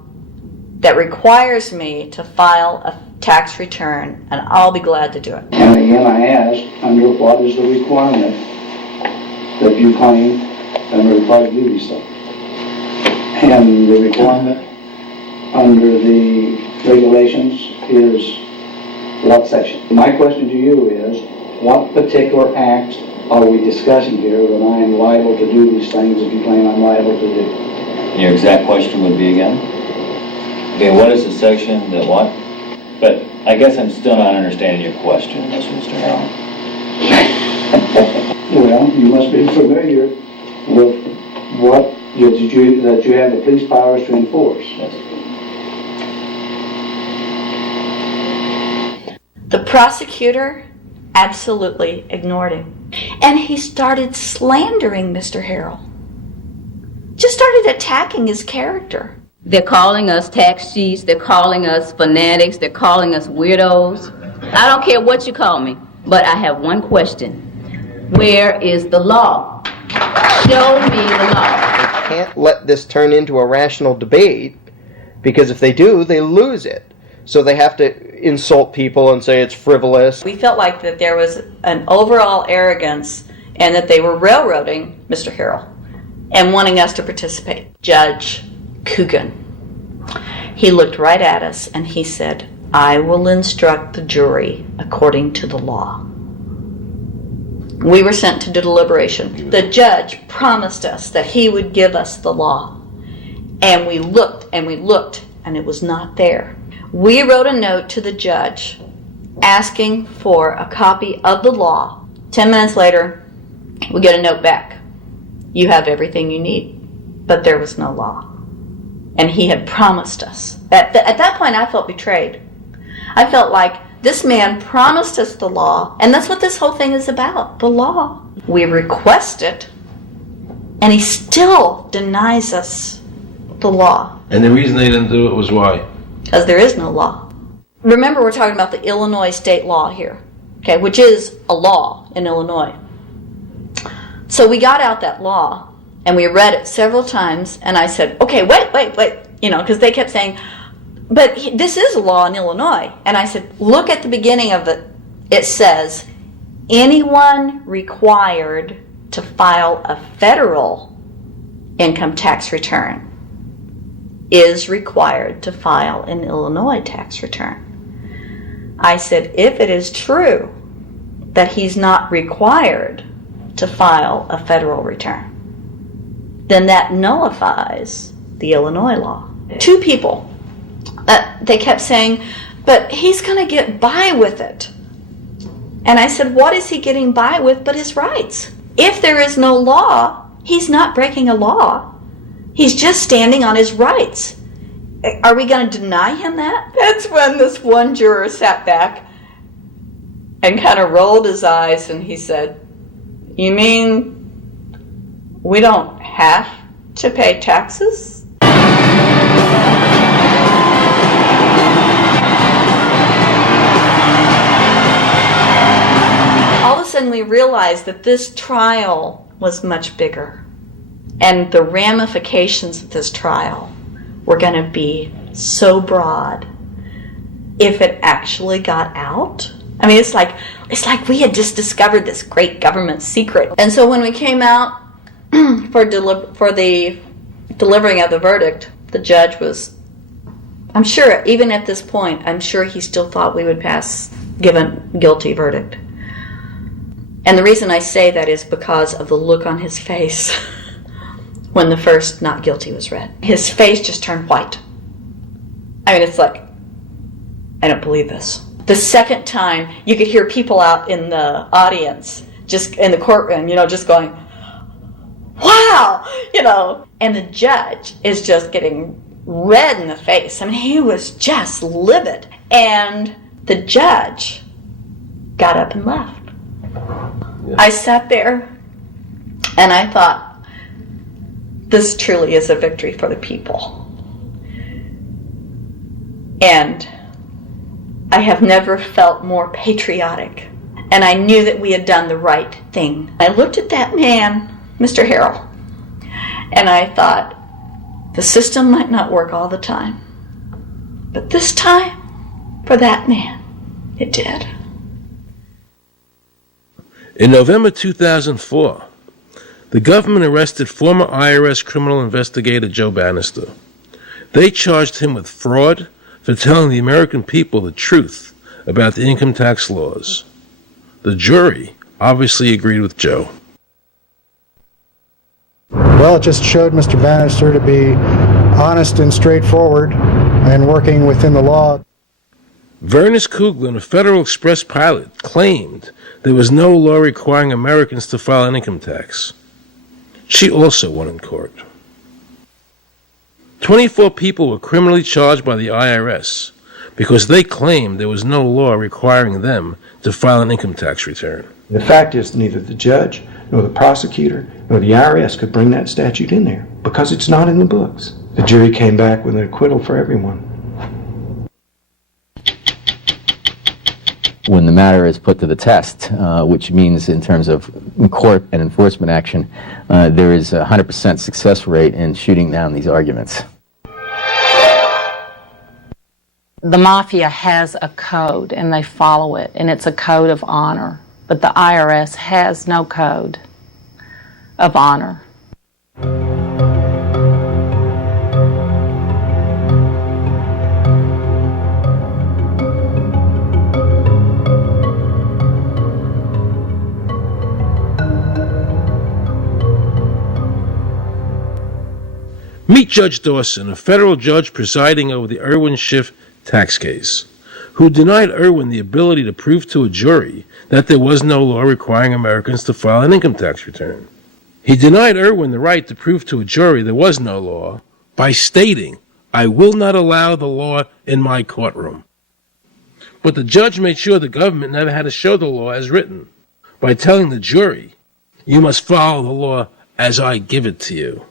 that requires me to file a tax return, and I'll be glad to do it." And again, I ask, under what is the requirement that you claim and are required to do these things? And the requirement under the regulations is what section? My question to you is, what particular act are we discussing here that I am liable to do these things if you claim I'm liable to do? Your exact question would be again? Okay, what is the section that what? But I guess I'm still not understanding your question, Mr. Harrell. Well, you must be familiar with what that you have the police powers to enforce. Yes. The prosecutor absolutely ignored him. And he started slandering Mr. Harrell. Just started attacking his character. They're calling us tax cheats, they're calling us fanatics, they're calling us weirdos. I don't care what you call me, but I have one question. Where is the law? Show me the law. They can't let this turn into a rational debate, because if they do, they lose it. So they have to insult people and say it's frivolous. We felt like that there was an overall arrogance and that they were railroading Mr. Harrell and wanting us to participate. Judge Coogan, he looked right at us and he said, "I will instruct the jury according to the law." We were sent to deliberation. The judge promised us that he would give us the law. And we looked and it was not there. We wrote a note to the judge asking for a copy of the law. 10 minutes later, we get a note back. "You have everything you need." But there was no law. And he had promised us. At that point, I felt betrayed. I felt like this man promised us the law, and that's what this whole thing is about, the law. We request it, and he still denies us the law. And the reason they didn't do it was why? Because there is no law. Remember, we're talking about the Illinois state law here, okay, which is a law in Illinois. So we got out that law, and we read it several times, and I said, "Okay, wait, because they kept saying, but this is a law in Illinois." And I said, "Look at the beginning of it. It says, anyone required to file a federal income tax return is required to file an Illinois tax return." I said, if it is true that he's not required to file a federal return, then that nullifies the Illinois law. Two people, they kept saying, "But he's going to get by with it." And I said, what is he getting by with but his rights? If there is no law, he's not breaking a law. He's just standing on his rights. Are we going to deny him that? That's when this one juror sat back and kind of rolled his eyes and he said, "You mean we don't have to pay taxes?" All of a sudden we realized that this trial was much bigger. And the ramifications of this trial were going to be so broad if it actually got out. I mean, it's like we had just discovered this great government secret. And so when we came out for the delivering of the verdict, the judge was, I'm sure, even at this point, I'm sure he still thought we would give a guilty verdict. And the reason I say that is because of the look on his face when the first not guilty was read. His face just turned white. I mean, it's like, I don't believe this. The second time, you could hear people out in the audience, just in the courtroom, just going, wow, and the judge is just getting red in the face. I mean, he was just livid. And the judge got up and left. Yeah. I sat there and I thought, this truly is a victory for the people. And I have never felt more patriotic. And I knew that we had done the right thing. I looked at that man, Mr. Harrell, and I thought, the system might not work all the time, but this time, for that man, it did. In November 2004, the government arrested former IRS criminal investigator Joe Bannister. They charged him with fraud for telling the American people the truth about the income tax laws. The jury obviously agreed with Joe. Well, it just showed Mr. Bannister to be honest and straightforward and working within the law. Vernice Kuglin, a Federal Express pilot, claimed there was no law requiring Americans to file an income tax. She also won in court. 24 people were criminally charged by the IRS because they claimed there was no law requiring them to file an income tax return. The fact is that neither the judge, nor the prosecutor, nor the IRS could bring that statute in there because it's not in the books. The jury came back with an acquittal for everyone. When the matter is put to the test, which means in terms of court and enforcement action, there is a 100% success rate in shooting down these arguments. The mafia has a code and they follow it, and it's a code of honor. But the IRS has no code of honor. Meet Judge Dawson, a federal judge presiding over the Irwin Schiff tax case, who denied Irwin the ability to prove to a jury that there was no law requiring Americans to file an income tax return. He denied Irwin the right to prove to a jury there was no law by stating, "I will not allow the law in my courtroom." But the judge made sure the government never had to show the law as written by telling the jury, "You must follow the law as I give it to you."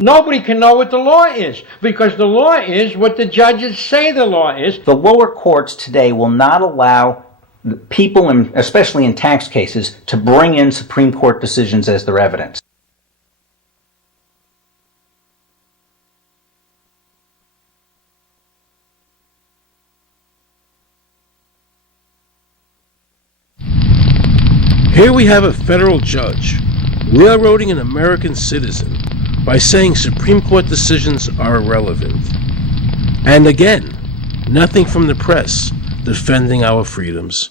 Nobody can know what the law is, because the law is what the judges say the law is. The lower courts today will not allow people, especially in tax cases, to bring in Supreme Court decisions as their evidence. Here we have a federal judge railroading an American citizen by saying Supreme Court decisions are irrelevant. And again, nothing from the press defending our freedoms.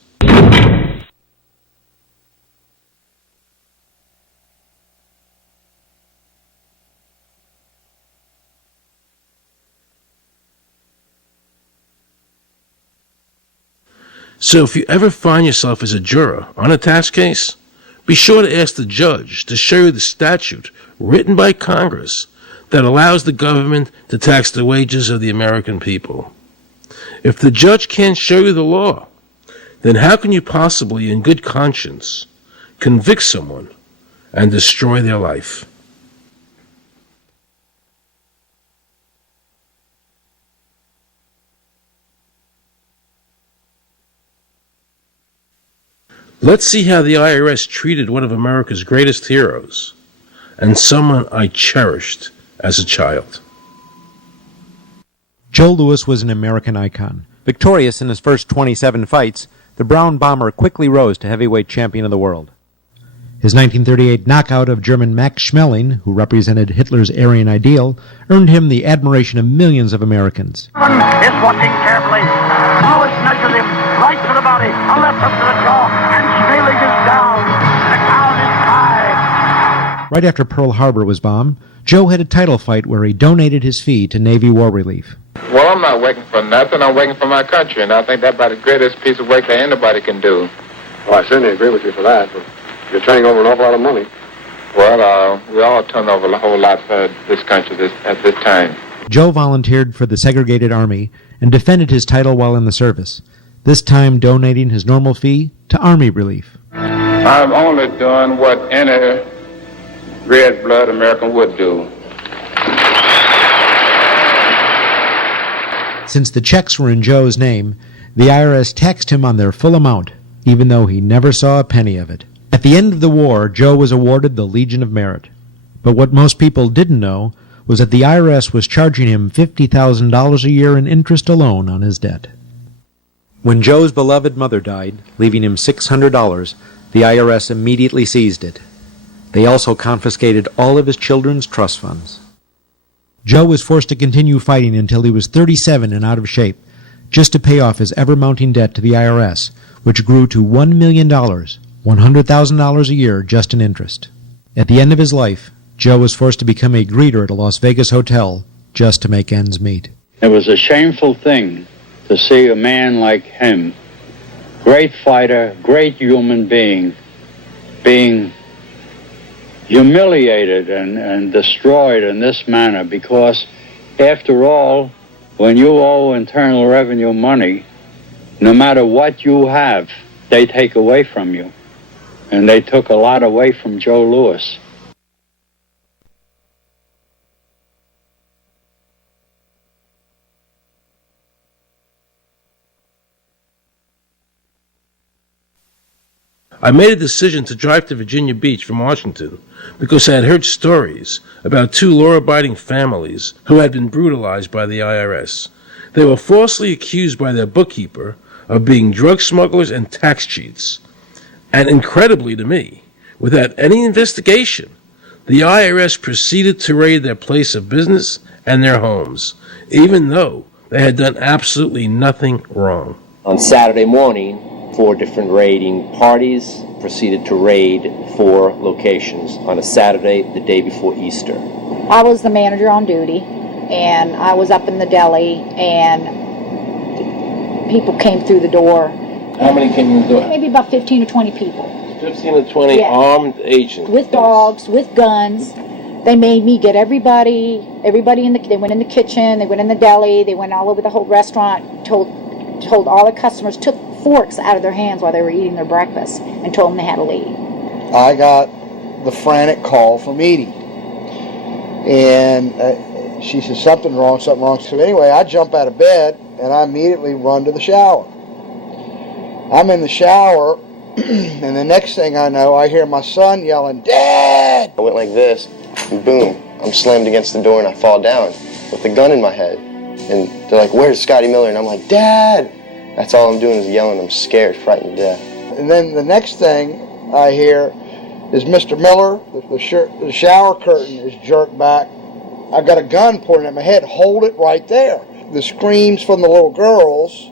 So if you ever find yourself as a juror on a tax case, be sure to ask the judge to show you the statute written by Congress that allows the government to tax the wages of the American people. If the judge can't show you the law, then how can you possibly, in good conscience, convict someone and destroy their life? Let's see how the IRS treated one of America's greatest heroes, and someone I cherished as a child. Joe Louis was an American icon. Victorious in his first 27 fights, the Brown Bomber quickly rose to heavyweight champion of the world. His 1938 knockout of German Max Schmeling, who represented Hitler's Aryan ideal, earned him the admiration of millions of Americans. Is watching carefully. Louis nudges him right to the body, a left hook to the jaw, and Schmeling is down. The count is 5. Right after Pearl Harbor was bombed, Joe had a title fight where he donated his fee to Navy War Relief. Well, I'm not working for nothing. I'm working for my country, and I think that's about the greatest piece of work that anybody can do. Well, I certainly agree with you for that, but you're turning over an awful lot of money. Well, we all turn over a whole lot for this country at this time. Joe volunteered for the segregated army and defended his title while in the service, this time donating his normal fee to Army Relief. I'm only doing what any red-blood American would do. Since the checks were in Joe's name, the IRS taxed him on their full amount, even though he never saw a penny of it. At the end of the war, Joe was awarded the Legion of Merit. But what most people didn't know was that the IRS was charging him $50,000 a year in interest alone on his debt. When Joe's beloved mother died, leaving him $600, the IRS immediately seized it. They also confiscated all of his children's trust funds. Joe was forced to continue fighting until he was 37 and out of shape, just to pay off his ever-mounting debt to the IRS, which grew to $1 million, $100,000 a year just in interest. At the end of his life, Joe was forced to become a greeter at a Las Vegas hotel just to make ends meet. It was a shameful thing to see a man like him, great fighter, great human being, being humiliated and destroyed in this manner, because after all, when you owe Internal Revenue money, no matter what you have, they take away from you. And they took a lot away from Joe Louis. I made a decision to drive to Virginia Beach from Washington because I had heard stories about two law-abiding families who had been brutalized by the IRS. They were falsely accused by their bookkeeper of being drug smugglers and tax cheats. And incredibly to me, without any investigation, the IRS proceeded to raid their place of business and their homes, even though they had done absolutely nothing wrong. On Saturday morning, 4 different raiding parties proceeded to raid 4 locations on a Saturday, the day before Easter. I was the manager on duty, and I was up in the deli, and people came through the door. How many came in the door? Maybe about 15 or 20 people. 15 to 20 Yeah. armed agents. With dogs, with guns. They made me get everybody in the, they went in the kitchen, they went in the deli, they went all over the whole restaurant, told all the customers, took forks out of their hands while they were eating their breakfast and told them they had to leave. I got the frantic call from Edie. And she said, something wrong. So anyway, I jump out of bed and I immediately run to the shower. I'm in the shower, and the next thing I know, I hear my son yelling, "Dad!" I went like this, and boom, I'm slammed against the door and I fall down with the gun in my head. And they're like, "Where's Scotty Miller?" And I'm like, "Dad!" That's all I'm doing is yelling. I'm scared, frightened to death. And then the next thing I hear is Mr. Miller, the shower curtain is jerked back. I've got a gun pointed at my head. Hold it right there. The screams from the little girls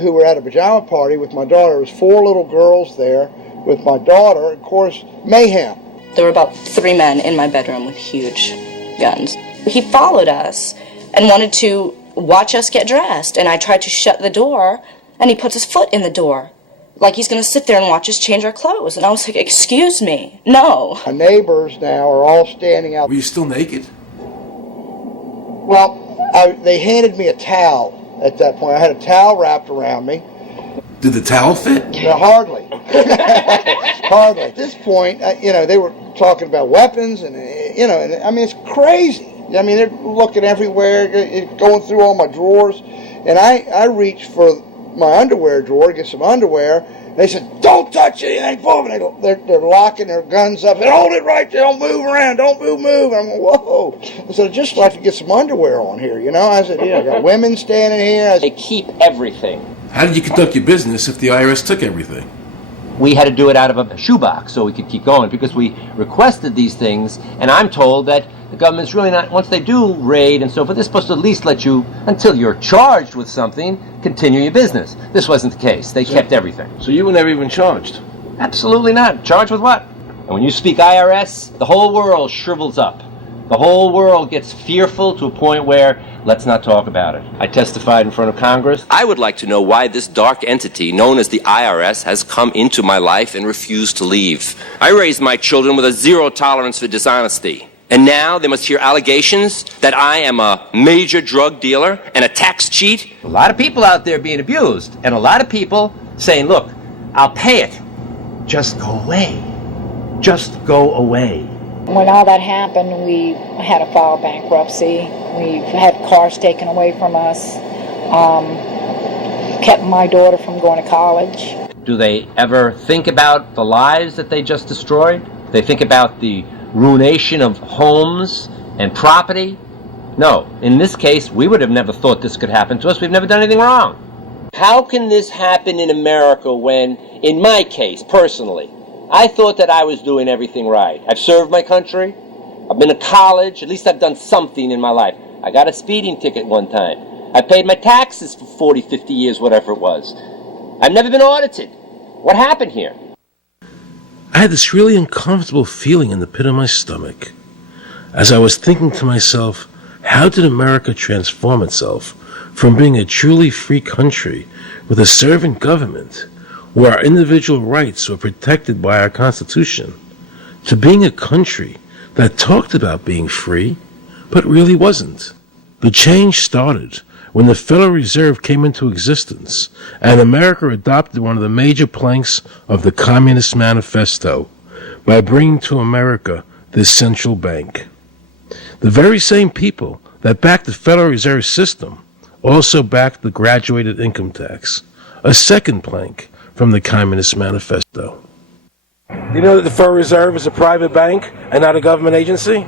who were at a pajama party with my daughter. There was 4 little girls there with my daughter. Of course, mayhem. There were about 3 men in my bedroom with huge guns. He followed us and wanted to watch us get dressed, and I tried to shut the door, and he puts his foot in the door, like he's going to sit there and watch us change our clothes. And I was like, "Excuse me, no." My neighbors now are all standing out. Were you still naked? Well, they handed me a towel at that point. I had a towel wrapped around me. Did the towel fit? No, hardly. Hardly. At this point, they were talking about weapons, and, and I mean, it's crazy. I mean, they're looking everywhere, going through all my drawers, and I reached for my underwear drawer to get some underwear. They said, "Don't touch anything, they're locking their guns up. They hold it right there. Don't move around. Don't move. I'm going, whoa. I said, "I'd just like to get some underwear on here, I said, I got women standing here. They keep everything. How did you conduct your business if the IRS took everything? We had to do it out of a shoebox so we could keep going because we requested these things, and I'm told that the government's really not, once they do raid and so forth, they're supposed to at least let you, until you're charged with something, continue your business. This wasn't the case. They kept everything. So you were never even charged? Absolutely not. Charged with what? And when you speak IRS, the whole world shrivels up. The whole world gets fearful to a point where, let's not talk about it. I testified in front of Congress. I would like to know why this dark entity known as the IRS has come into my life and refused to leave. I raised my children with a zero tolerance for dishonesty. And now they must hear allegations that I am a major drug dealer and a tax cheat? A lot of people out there being abused, and a lot of people saying, look, I'll pay it. Just go away. Just go away. When all that happened, we had to file bankruptcy. We've had cars taken away from us, kept my daughter from going to college. Do they ever think about the lives that they just destroyed? They think about the ruination of homes and property? No. In this case, we would have never thought this could happen to us. We've never done anything wrong. How can this happen in America when, in my case, personally, I thought that I was doing everything right? I've served my country. I've been to college. At least I've done something in my life. I got a speeding ticket one time. I paid my taxes for 40, 50 years, whatever it was. I've never been audited. What happened here? I had this really uncomfortable feeling in the pit of my stomach as I was thinking to myself, how did America transform itself from being a truly free country with a servant government where our individual rights were protected by our Constitution to being a country that talked about being free but really wasn't? The change started when the Federal Reserve came into existence and America adopted one of the major planks of the Communist Manifesto by bringing to America this central bank. The very same people that backed the Federal Reserve System also backed the graduated income tax, a second plank from the Communist Manifesto. Do you know that the Federal Reserve is a private bank and not a government agency?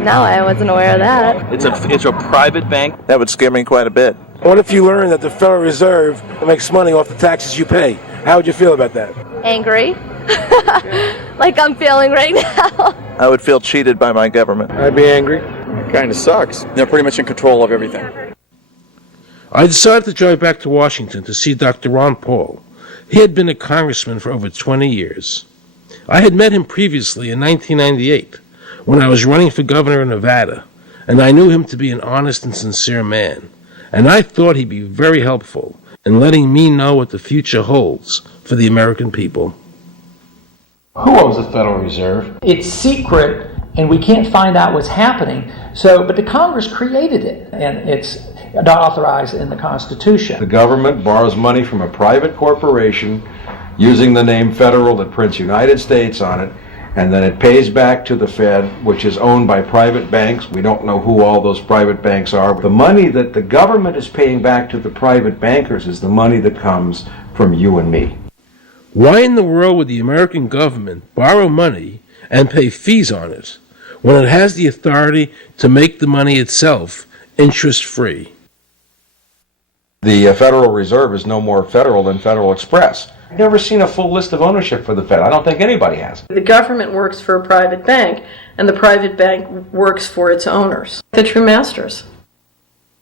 No, I wasn't aware of that. It's a private bank? That would scare me quite a bit. What if you learned that the Federal Reserve makes money off the taxes you pay? How would you feel about that? Angry. Like I'm feeling right now. I would feel cheated by my government. I'd be angry. It kind of sucks. They're pretty much in control of everything. I decided to drive back to Washington to see Dr. Ron Paul. He had been a congressman for over 20 years. I had met him previously in 1998 when I was running for governor of Nevada, and I knew him to be an honest and sincere man, and I thought he'd be very helpful in letting me know what the future holds for the American people. Who owns the Federal Reserve? It's secret, and we can't find out what's happening. But the Congress created it, and it's not authorized in the Constitution. The government borrows money from a private corporation using the name Federal that prints United States on it, and then it pays back to the Fed, which is owned by private banks. We don't know who all those private banks are. The money that the government is paying back to the private bankers is the money that comes from you and me. Why in the world would the American government borrow money and pay fees on it when it has the authority to make the money itself interest-free? The Federal Reserve is no more federal than Federal Express. I've never seen a full list of ownership for the Fed. I don't think anybody has. The government works for a private bank, and the private bank works for its owners, the true masters.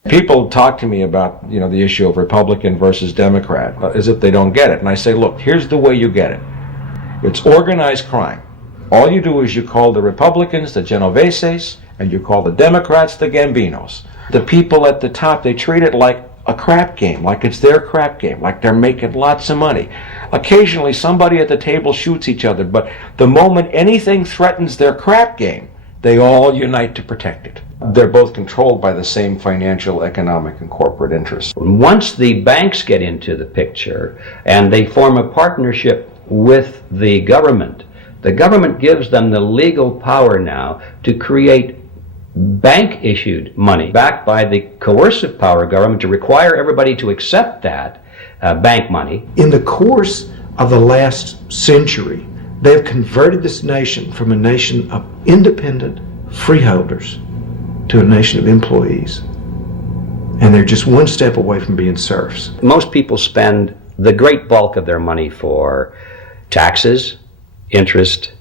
People talk to me about, the issue of Republican versus Democrat, as if they don't get it. And I say, look, here's the way you get it. It's organized crime. All you do is you call the Republicans the Genoveses, and you call the Democrats the Gambinos. The people at the top, they treat it like a crap game, like it's their crap game, like they're making lots of money. Occasionally somebody at the table shoots each other, but the moment anything threatens their crap game, they all unite to protect it. They're both controlled by the same financial, economic, and corporate interests. Once the banks get into the picture and they form a partnership with the government gives them the legal power now to create bank-issued money backed by the coercive power of government to require everybody to accept that bank money. In the course of the last century, they have converted this nation from a nation of independent freeholders to a nation of employees. And they're just one step away from being serfs. Most people spend the great bulk of their money for taxes, interest,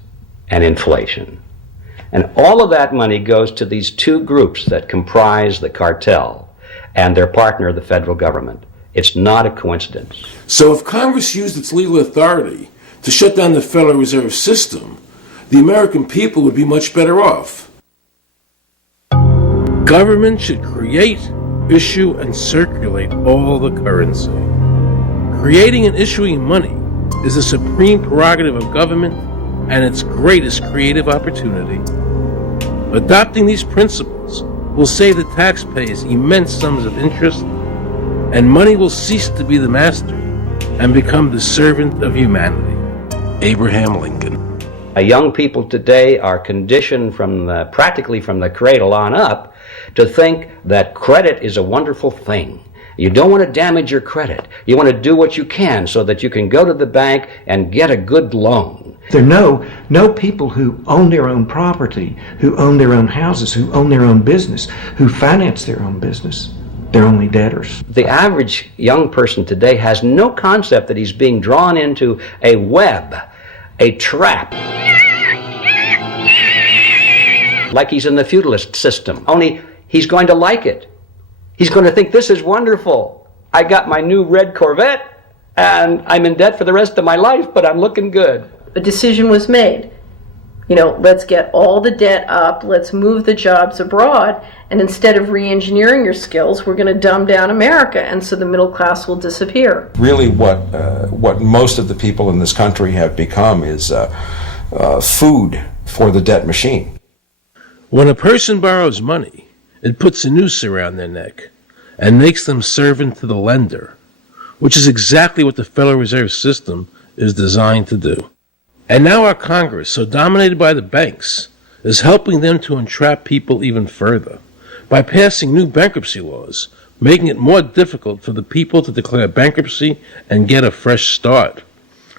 and inflation. And all of that money goes to these two groups that comprise the cartel and their partner, the federal government. It's not a coincidence. So if Congress used its legal authority to shut down the Federal Reserve System, the American people would be much better off. Government should create, issue, and circulate all the currency. Creating and issuing money is the supreme prerogative of government and its greatest creative opportunity. Adopting these principles will save the taxpayers immense sums of interest, and money will cease to be the master and become the servant of humanity. Abraham Lincoln. Young people today are conditioned practically from the cradle on up to think that credit is a wonderful thing. You don't want to damage your credit. You want to do what you can so that you can go to the bank and get a good loan. There are no people who own their own property, who own their own houses, who own their own business, who finance their own business. They're only debtors. The average young person today has no concept that he's being drawn into a web, a trap. Like he's in the feudalist system, only he's going to like it. He's going to think, this is wonderful. I got my new red Corvette, and I'm in debt for the rest of my life, but I'm looking good. A decision was made. Let's get all the debt up, let's move the jobs abroad, and instead of re-engineering your skills, we're going to dumb down America, and so the middle class will disappear. Really what most of the people in this country have become is food for the debt machine. When a person borrows money, it puts a noose around their neck and makes them servant to the lender, which is exactly what the Federal Reserve System is designed to do. And now our Congress, so dominated by the banks, is helping them to entrap people even further by passing new bankruptcy laws, making it more difficult for the people to declare bankruptcy and get a fresh start,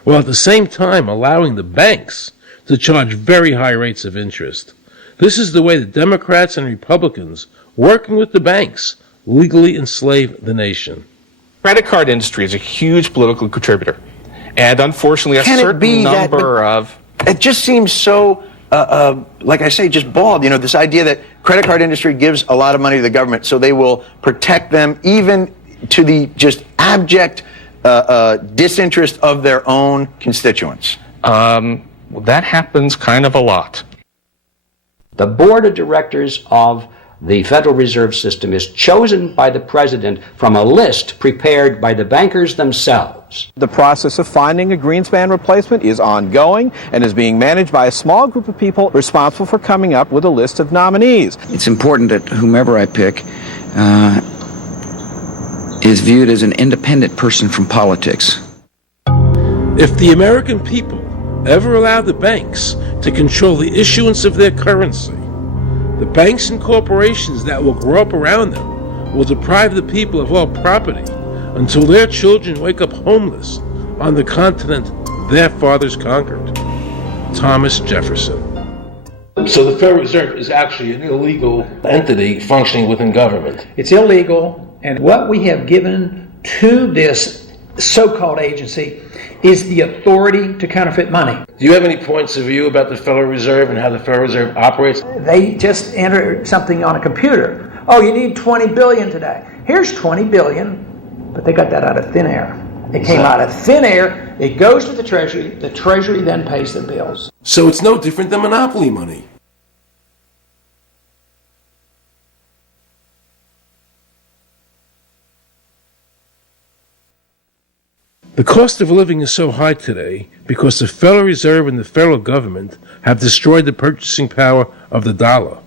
while at the same time allowing the banks to charge very high rates of interest. This is the way the Democrats and Republicans, working with the banks, legally enslave the nation. Credit card industry is a huge political contributor. And unfortunately, a certain number of... It just seems so, like I say, just bald. This idea that credit card industry gives a lot of money to the government so they will protect them even to the just abject disinterest of their own constituents. That happens kind of a lot. The board of directors of the Federal Reserve System is chosen by the president from a list prepared by the bankers themselves. The process of finding a Greenspan replacement is ongoing and is being managed by a small group of people responsible for coming up with a list of nominees. It's important that whomever I pick is viewed as an independent person from politics. If the American people ever allow the banks to control the issuance of their currency, the banks and corporations that will grow up around them will deprive the people of all property until their children wake up homeless on the continent their fathers conquered. Thomas Jefferson. So the Federal Reserve is actually an illegal entity functioning within government. It's illegal, and what we have given to this so-called agency is the authority to counterfeit money. Do you have any points of view about the Federal Reserve and how the Federal Reserve operates? They just enter something on a computer. Oh, you need 20 billion today. Here's 20 billion, but they got that out of thin air. It came out of thin air, it goes to the Treasury then pays the bills. So it's no different than monopoly money. The cost of living is so high today because the Federal Reserve and the federal government have destroyed the purchasing power of the dollar.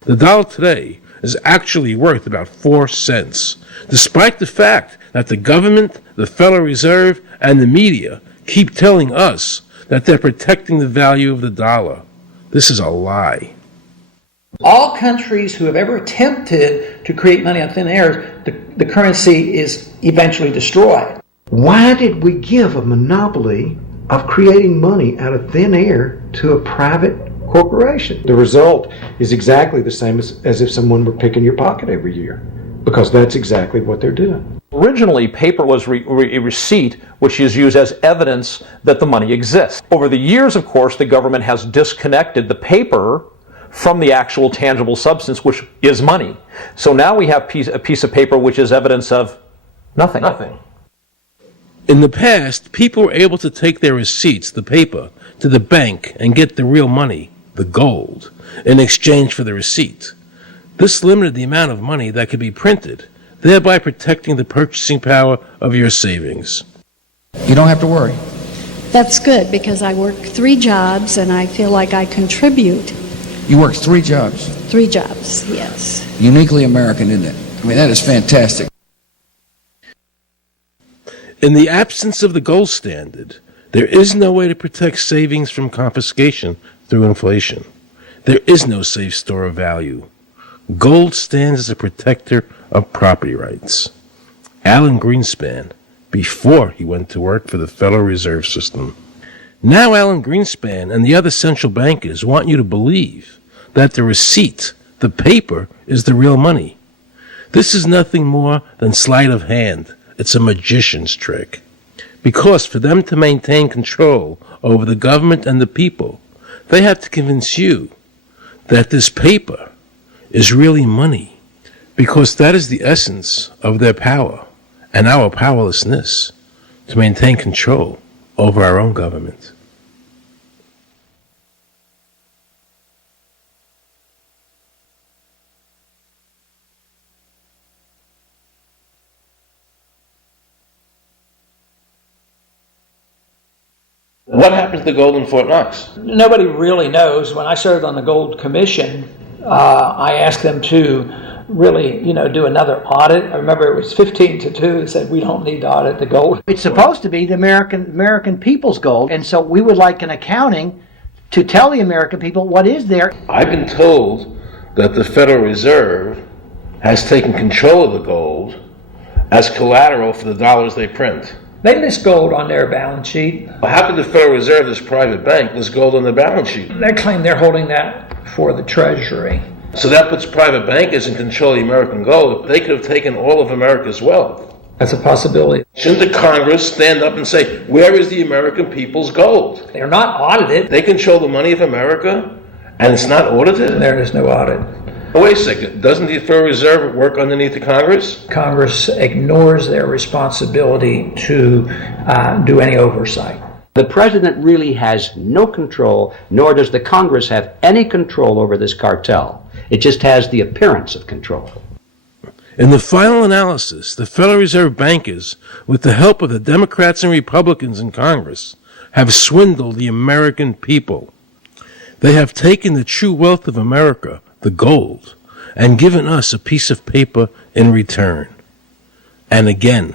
The dollar today is actually worth about 4 cents, despite the fact that the government, the Federal Reserve, and the media keep telling us that they're protecting the value of the dollar. This is a lie. All countries who have ever attempted to create money on thin air, the currency is eventually destroyed. Why did we give a monopoly of creating money out of thin air to a private corporation? The result is exactly the same as if someone were picking your pocket every year, because that's exactly what they're doing. Originally, paper was a receipt which is used as evidence that the money exists. Over the years, of course, the government has disconnected the paper from the actual tangible substance, which is money. So now we have a piece of paper which is evidence of nothing. In the past, people were able to take their receipts, the paper, to the bank and get the real money, the gold, in exchange for the receipt. This limited the amount of money that could be printed, thereby protecting the purchasing power of your savings. You don't have to worry. That's good because I work 3 jobs and I feel like I contribute. You work 3 jobs. 3 jobs, yes. Uniquely American, isn't it? I mean, that is fantastic. In the absence of the gold standard, there is no way to protect savings from confiscation through inflation. There is no safe store of value. Gold stands as a protector of property rights. Alan Greenspan, before he went to work for the Federal Reserve System. Now Alan Greenspan and the other central bankers want you to believe that the receipt, the paper, is the real money. This is nothing more than sleight of hand. It's a magician's trick. Because for them to maintain control over the government and the people, they have to convince you that this paper is really money. Because that is the essence of their power and our powerlessness to maintain control over our own government. What happened to the gold in Fort Knox? Nobody really knows. When I served on the Gold Commission, I asked them to really, do another audit. I remember it was 15-2. They said, we don't need to audit the gold. It's supposed to be the American people's gold, and so we would like an accounting to tell the American people what is there. I've been told that the Federal Reserve has taken control of the gold as collateral for the dollars they print. They list gold on their balance sheet. How could the Federal Reserve, this private bank, list gold on their balance sheet? They claim they're holding that for the Treasury. So that puts private bankers in control of the American gold. They could have taken all of America's wealth. That's a possibility. Shouldn't the Congress stand up and say, where is the American people's gold? They're not audited. They control the money of America, and it's not audited? There is no audit. Oh, wait a second. Doesn't the Federal Reserve work underneath the Congress? Congress ignores their responsibility to do any oversight. The president really has no control, nor does the Congress have any control over this cartel. It just has the appearance of control. In the final analysis, the Federal Reserve bankers, with the help of the Democrats and Republicans in Congress, have swindled the American people. They have taken the true wealth of America, the gold, and given us a piece of paper in return. And again,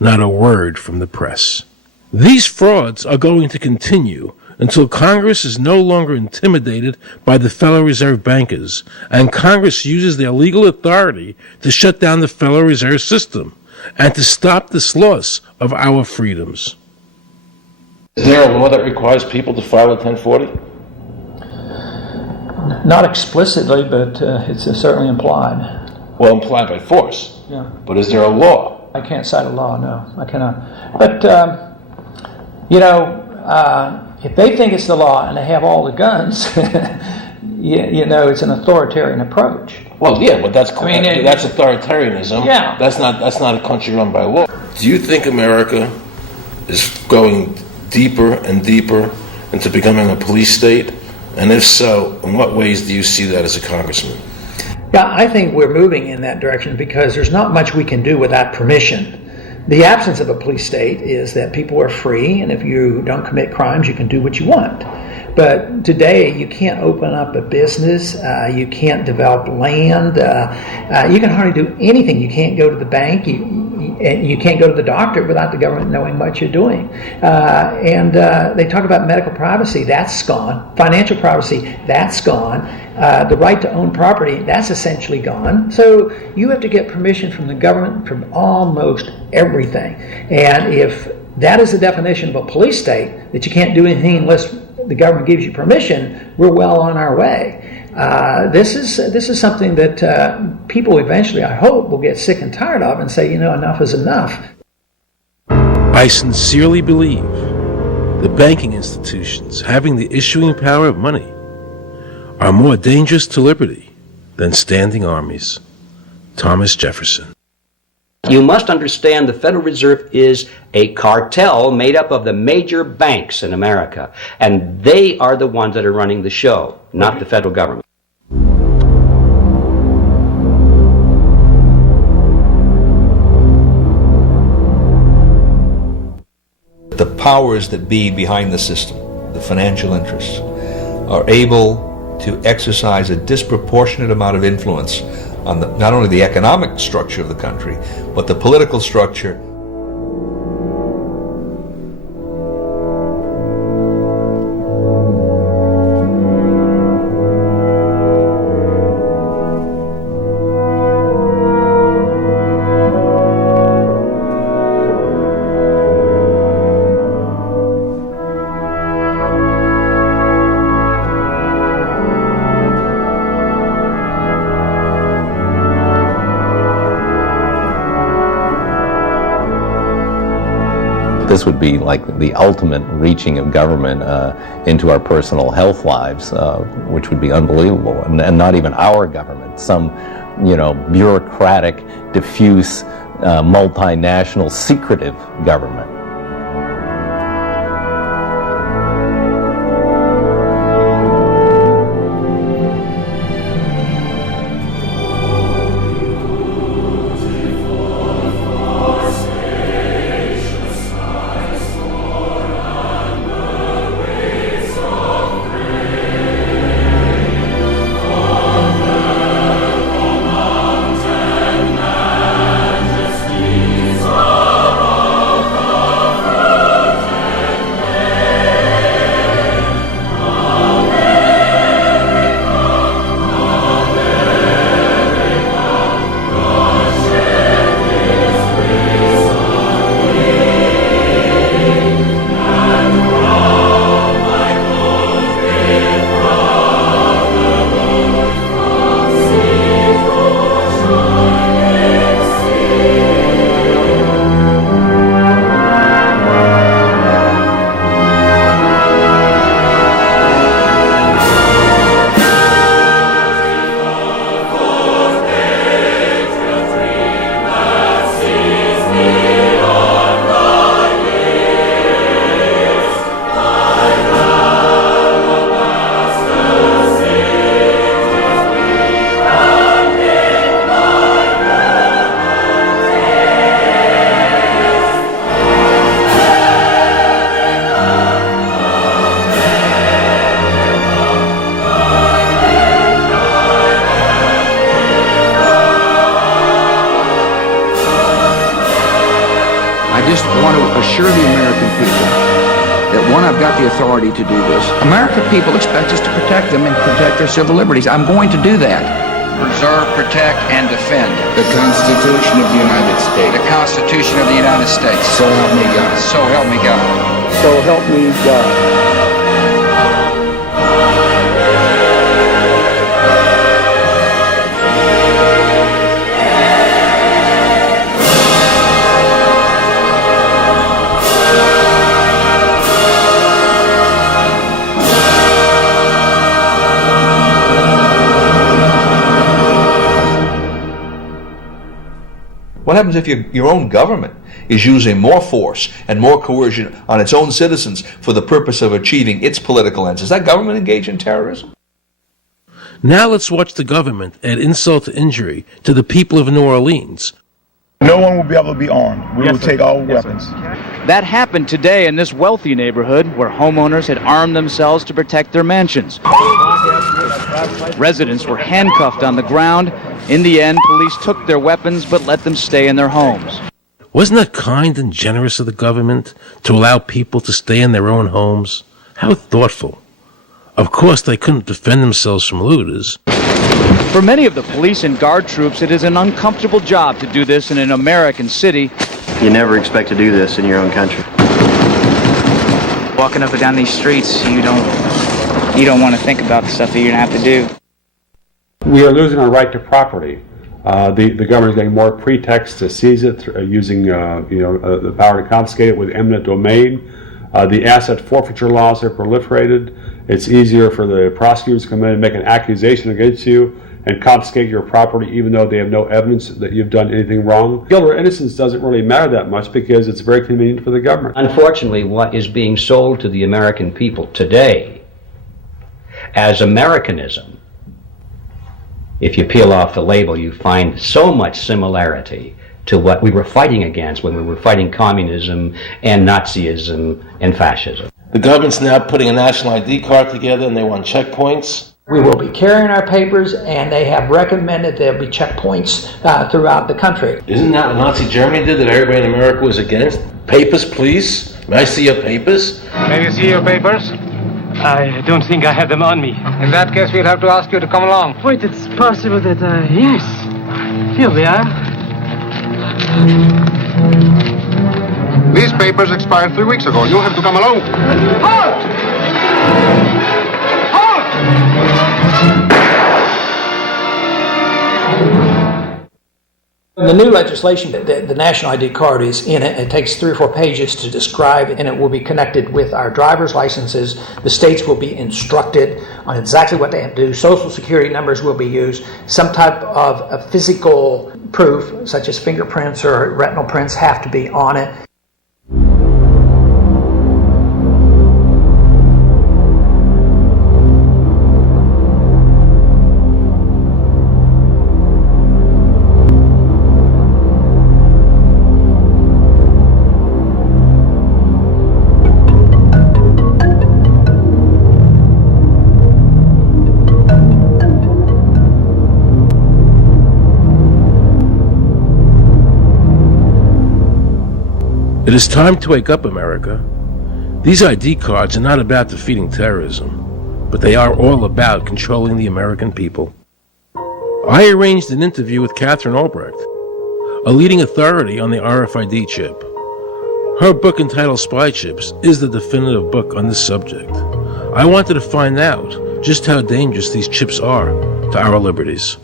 not a word from the press. These frauds are going to continue until Congress is no longer intimidated by the Federal Reserve bankers, and Congress uses their legal authority to shut down the Federal Reserve System and to stop this loss of our freedoms. Is there a law that requires people to file a 1040? Not explicitly, but it's certainly implied. Well, implied by force. Yeah. But is there a law? I can't cite a law, no. I cannot. But, if they think it's the law and they have all the guns, it's an authoritarian approach. Well, yeah, but that's authoritarianism. Yeah. That's not a country run by law. Do you think America is going deeper and deeper into becoming a police state? And if so, in what ways do you see that as a congressman? Yeah, I think we're moving in that direction because there's not much we can do without permission. The absence of a police state is that people are free, and if you don't commit crimes, you can do what you want. But today, you can't open up a business, you can't develop land, you can hardly do anything. You can't go to the bank, you can't go to the doctor without the government knowing what you're doing. And they talk about medical privacy, that's gone. Financial privacy, that's gone. The right to own property, that's essentially gone. So you have to get permission from the government from almost everything. And if that is the definition of a police state, that you can't do anything unless the government gives you permission, we're well on our way. This is something that people eventually, I hope, will get sick and tired of and say, enough is enough. I sincerely believe the banking institutions having the issuing power of money are more dangerous to liberty than standing armies. Thomas Jefferson. You must understand the Federal Reserve is a cartel made up of the major banks in America, and they are the ones that are running the show, not the federal government. The powers that be behind the system, the financial interests, are able to exercise a disproportionate amount of influence on not only the economic structure of the country, but the political structure. This would be like the ultimate reaching of government into our personal health lives, which would be unbelievable. And not even our government, some, bureaucratic, diffuse, multinational, secretive government. I just want to assure the American people that, one, I've got the authority to do this. American people expect us to protect them and protect their civil liberties. I'm going to do that. Preserve, protect, and defend the Constitution of the United States. The Constitution of the United States. So help me God. So help me God. So help me God. What happens if your own government is using more force and more coercion on its own citizens for the purpose of achieving its political ends? Is that government engaged in terrorism? Now let's watch the government add insult to injury to the people of New Orleans. No one will be able to be armed. We will take all weapons. That happened today in this wealthy neighborhood where homeowners had armed themselves to protect their mansions. Residents were handcuffed on the ground. In the end, police took their weapons but let them stay in their homes. Wasn't that kind and generous of the government to allow people to stay in their own homes? How thoughtful. Of course, they couldn't defend themselves from looters. For many of the police and guard troops, it is an uncomfortable job to do this in an American city. You never expect to do this in your own country. Walking up and down these streets, you don't want to think about the stuff that you're going to have to do. We are losing our right to property. The government is getting more pretexts to seize it, using the power to confiscate it with eminent domain. The asset forfeiture laws have proliferated. It's easier for the prosecutors to come in and make an accusation against you and confiscate your property even though they have no evidence that you've done anything wrong. Guilt or innocence doesn't really matter that much because it's very convenient for the government. Unfortunately, what is being sold to the American people today as Americanism, if you peel off the label, you find so much similarity to what we were fighting against when we were fighting communism and Nazism and fascism. The government's now putting a national ID card together and they want checkpoints. We will be carrying our papers, and they have recommended there'll be checkpoints throughout the country. Isn't that what Nazi Germany did that everybody in America was against? Papers, please. May I see your papers? May we see your papers? I don't think I have them on me. In that case, we'll have to ask you to come along. Wait, it's possible that, yes. Here we are. These papers expired 3 weeks ago. You'll have to come along. Halt! The new legislation, the national ID card is in it. It takes 3 or 4 pages to describe, and it will be connected with our driver's licenses. The states will be instructed on exactly what they have to do. Social security numbers will be used. Some type of a physical proof, such as fingerprints or retinal prints, have to be on it. It is time to wake up, America. These ID cards are not about defeating terrorism, but they are all about controlling the American people. I arranged an interview with Catherine Albrecht, a leading authority on the RFID chip. Her book entitled Spy Chips is the definitive book on this subject. I wanted to find out just how dangerous these chips are to our liberties.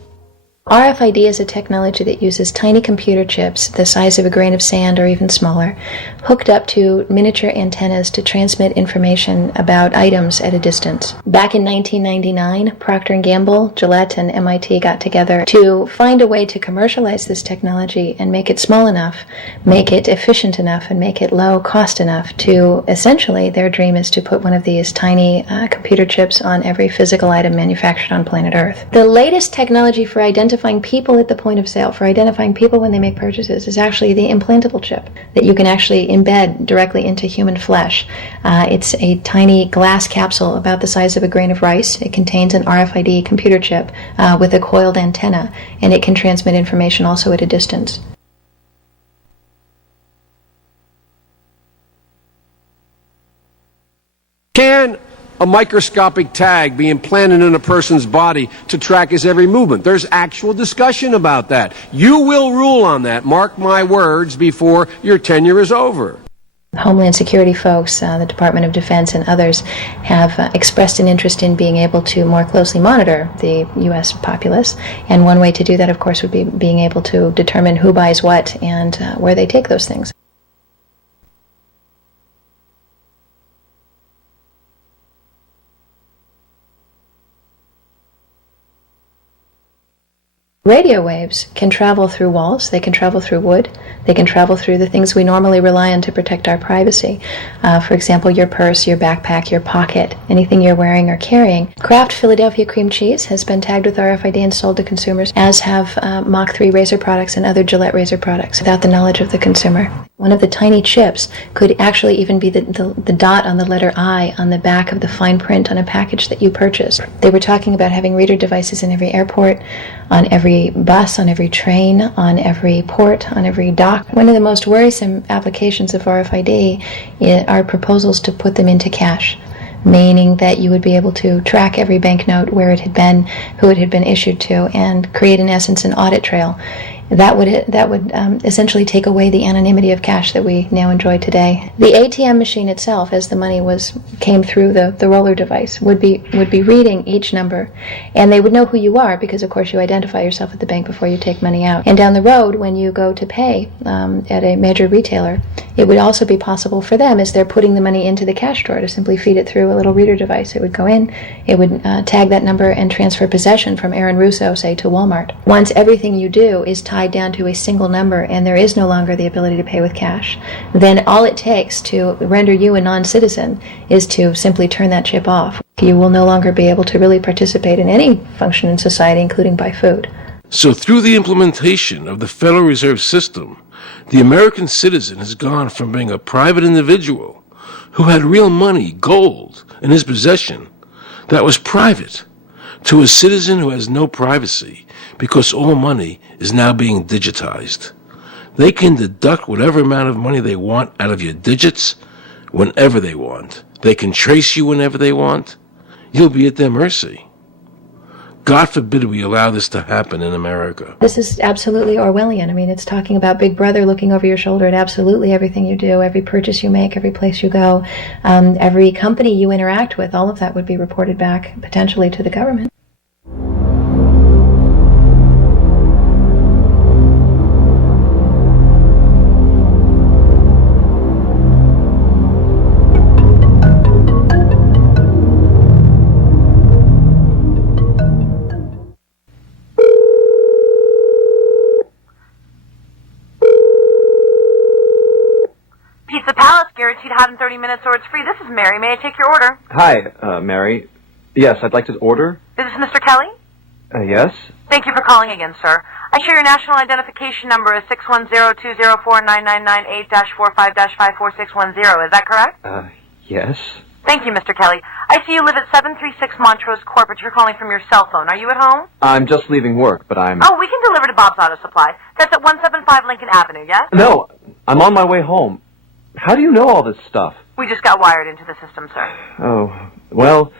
RFID is a technology that uses tiny computer chips the size of a grain of sand or even smaller, hooked up to miniature antennas to transmit information about items at a distance. Back in 1999, Procter & Gamble, Gillette, and MIT got together to find a way to commercialize this technology and make it small enough, make it efficient enough, and make it low cost enough to, essentially, their dream is to put one of these tiny computer chips on every physical item manufactured on planet Earth. The latest technology for identifying people at the point of sale, for identifying people when they make purchases, is actually the implantable chip that you can actually embed directly into human flesh. It's a tiny glass capsule about the size of a grain of rice. It contains an RFID computer chip with a coiled antenna, and it can transmit information also at a distance. Can a microscopic tag be implanted in a person's body to track his every movement? There's actual discussion about that. You will rule on that, mark my words, before your tenure is over. Homeland Security folks, the Department of Defense, and others have expressed an interest in being able to more closely monitor the U.S. populace. And one way to do that, of course, would be being able to determine who buys what and where they take those things. Radio waves can travel through walls, they can travel through wood, they can travel through the things we normally rely on to protect our privacy. For example, your purse, your backpack, your pocket, anything you're wearing or carrying. Kraft Philadelphia cream cheese has been tagged with RFID and sold to consumers, as have Mach 3 razor products and other Gillette razor products, without the knowledge of the consumer. One of the tiny chips could actually even be the dot on the letter I on the back of the fine print on a package that you purchased. They were talking about having reader devices in every airport, on every bus, on every train, on every port, on every dock. One of the most worrisome applications of RFID are proposals to put them into cash, meaning that you would be able to track every banknote, where it had been, who it had been issued to, and create, in essence, an audit trail. That would essentially take away the anonymity of cash that we now enjoy today. The ATM machine itself, as the money came through the roller device, would be reading each number, and they would know who you are because, of course, you identify yourself at the bank before you take money out. And down the road, when you go to pay at a major retailer, it would also be possible for them, as they're putting the money into the cash drawer, to simply feed it through a little reader device. It would go in, it would tag that number and transfer possession from Aaron Russo, say, to Walmart. Once everything you do is tied down to a single number and there is no longer the ability to pay with cash, then all it takes to render you a non-citizen is to simply turn that chip off. You will no longer be able to really participate in any function in society, including buy food. So through the implementation of the Federal Reserve System, the American citizen has gone from being a private individual who had real money, gold, in his possession that was private, to a citizen who has no privacy because all money is now being digitized. They can deduct whatever amount of money they want out of your digits whenever they want. They can trace you whenever they want. You'll be at their mercy. God forbid we allow this to happen in America. This is absolutely Orwellian. I mean, it's talking about Big Brother looking over your shoulder at absolutely everything you do, every purchase you make, every place you go, every company you interact with. All of that would be reported back potentially to the government. Guaranteed hot in 30 minutes or it's free. This is Mary. May I take your order? Hi, Mary. Yes, I'd like to order. Is this Mr. Kelly? Yes. Thank you for calling again, sir. I show your national identification number is 610-204-999-8-45-54610. Is that correct? Yes. Thank you, Mr. Kelly. I see you live at 736 Montrose Court, but you're calling from your cell phone. Are you at home? I'm just leaving work, but I'm... Oh, we can deliver to Bob's Auto Supply. That's at 175 Lincoln Avenue, yes? No, I'm on my way home. How do you know all this stuff? We just got wired into the system, sir. Oh, well,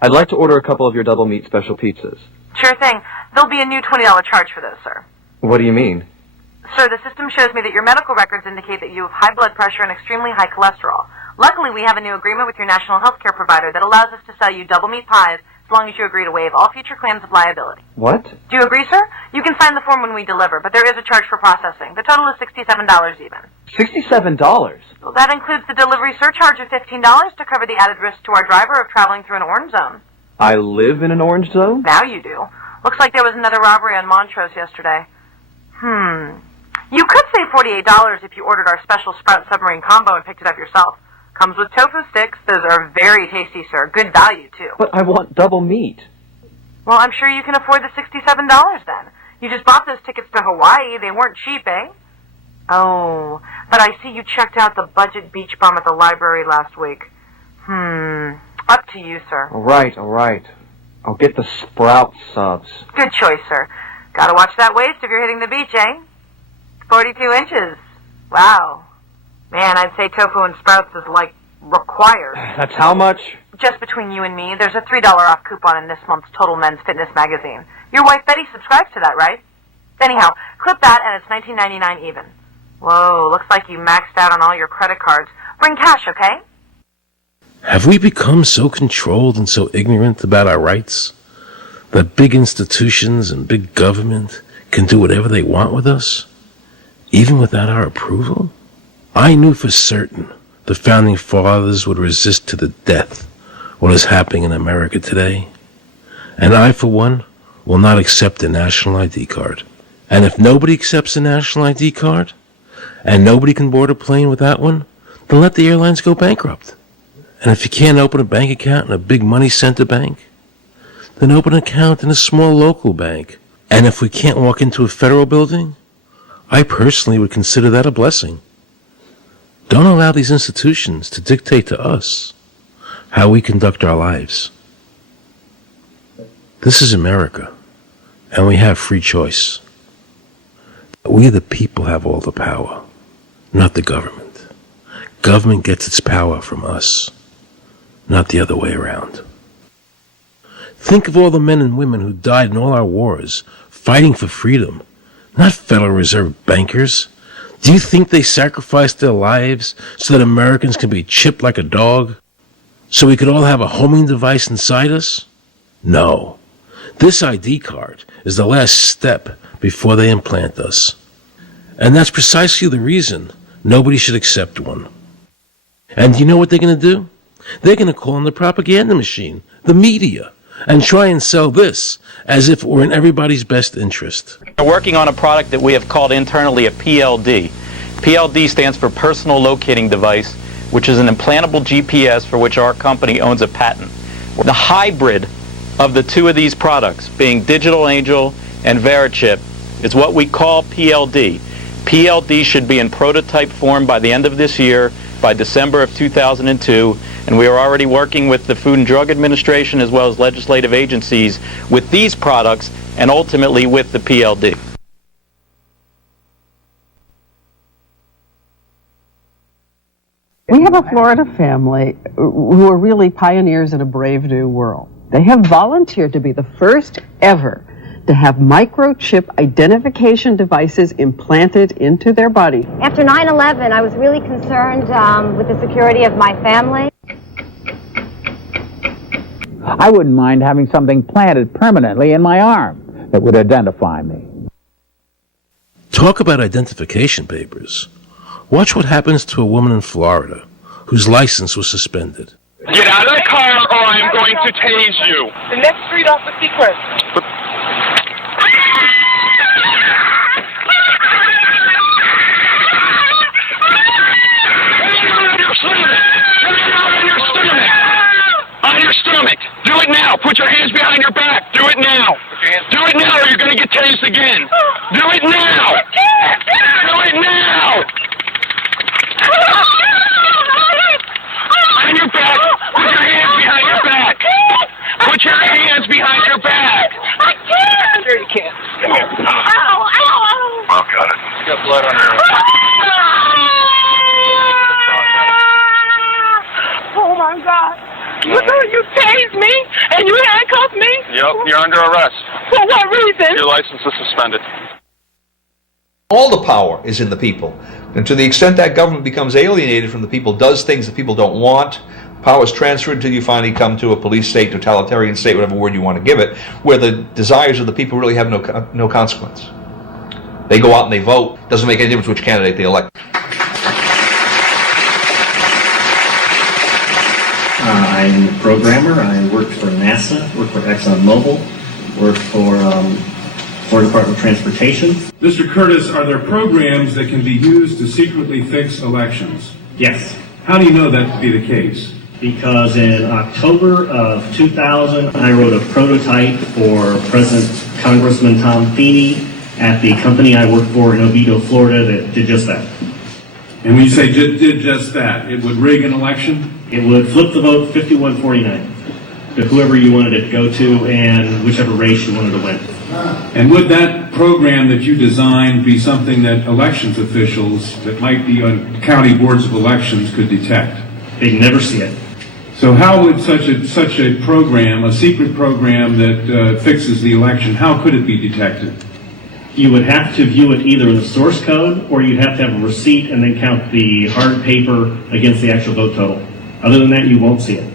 I'd like to order a couple of your double meat special pizzas. Sure thing. There'll be a new $20 charge for those, sir. What do you mean? Sir, the system shows me that your medical records indicate that you have high blood pressure and extremely high cholesterol. Luckily, we have a new agreement with your national health care provider that allows us to sell you double meat pies as long as you agree to waive all future claims of liability. What? Do you agree, sir? You can sign the form when we deliver, but there is a charge for processing. The total is $67 even. $67? Well, that includes the delivery surcharge of $15 to cover the added risk to our driver of traveling through an orange zone. I live in an orange zone? Now you do. Looks like there was another robbery on Montrose yesterday. You could save $48 if you ordered our special Sprout Submarine Combo and picked it up yourself. Comes with tofu sticks. Those are very tasty, sir. Good value, too. But I want double meat. Well, I'm sure you can afford the $67 then. You just bought those tickets to Hawaii. They weren't cheap, eh? Oh, but I see you checked out the budget beach bum at the library last week. Up to you, sir. All right. I'll get the Sprout subs. Good choice, sir. Gotta watch that waist if you're hitting the beach, eh? 42 inches. Wow. Man, I'd say tofu and Sprouts is, like, required. That's how much? Just between you and me, there's a $3 off coupon in this month's Total Men's Fitness magazine. Your wife Betty subscribes to that, right? Anyhow, clip that and it's $19.99 even. Whoa, looks like you maxed out on all your credit cards. Bring cash, okay? Have we become so controlled and so ignorant about our rights that big institutions and big government can do whatever they want with us, even without our approval? I knew for certain the Founding Fathers would resist to the death what is happening in America today. And I, for one, will not accept a national ID card. And if nobody accepts a national ID card, and nobody can board a plane without one, then let the airlines go bankrupt. And if you can't open a bank account in a big money center bank, then open an account in a small local bank. And if we can't walk into a federal building, I personally would consider that a blessing. Don't allow these institutions to dictate to us how we conduct our lives. This is America, and we have free choice. We the people have all the power, not the government. Government gets its power from us, not the other way around. Think of all the men and women who died in all our wars, fighting for freedom, not Federal Reserve bankers. Do you think they sacrificed their lives so that Americans can be chipped like a dog? So we could all have a homing device inside us? No. This ID card is the last step before they implant us. And that's precisely the reason nobody should accept one. And you know what they're going to do? They're going to call in the propaganda machine, the media, and try and sell this as if it were in everybody's best interest. We're working on a product that we have called internally a PLD. PLD stands for Personal Locating Device, which is an implantable GPS for which our company owns a patent. The hybrid of the two of these products, being Digital Angel and Verichip, is what we call PLD. PLD should be in prototype form by the end of this year, by December of 2002, and we are already working with the Food and Drug Administration as well as legislative agencies with these products and ultimately with the PLD. We have a Florida family who are really pioneers in a brave new world. They have volunteered to be the first ever to have microchip identification devices implanted into their body. After 9/11, I was really concerned with the security of my family. I wouldn't mind having something planted permanently in my arm that would identify me. Talk about identification papers. Watch what happens to a woman in Florida whose license was suspended. Get out of the car or I'm going to tase you. The next street off the Sequence. On your stomach. Do it now. Put your hands behind your back. Do it now. Do it now or you're going to get tased again. Do it now. Do it now. On your back. Put your hands behind your back. Put your hands behind your back. I can't. Sure you can't. Come here. Ow, ow. Oh, got it. You got blood on your Oh, my God. You tased me and you handcuffed me? Yep, you're under arrest. For what reason? Your license is suspended. All the power is in the people. And to the extent that government becomes alienated from the people, does things that people don't want, power is transferred until you finally come to a police state, totalitarian state, whatever word you want to give it, where the desires of the people really have no consequence. They go out and they vote. Doesn't make any difference which candidate they elect. I'm a programmer. I worked for NASA, worked for ExxonMobil, worked for Florida Department of Transportation. Mr. Curtis, are there programs that can be used to secretly fix elections? Yes. How do you know that to be the case? Because in October of 2000, I wrote a prototype for President Congressman Tom Feeney at the company I worked for in Oviedo, Florida, that did just that. And when you say did just that, it would rig an election? It would flip the vote 51-49 to whoever you wanted it to go to and whichever race you wanted to win. And would that program that you designed be something that elections officials that might be on county boards of elections could detect? They'd never see it. So how would such a program, a secret program that fixes the election, how could it be detected? You would have to view it either in the source code or you'd have to have a receipt and then count the hard paper against the actual vote total. Other than that, you won't see it.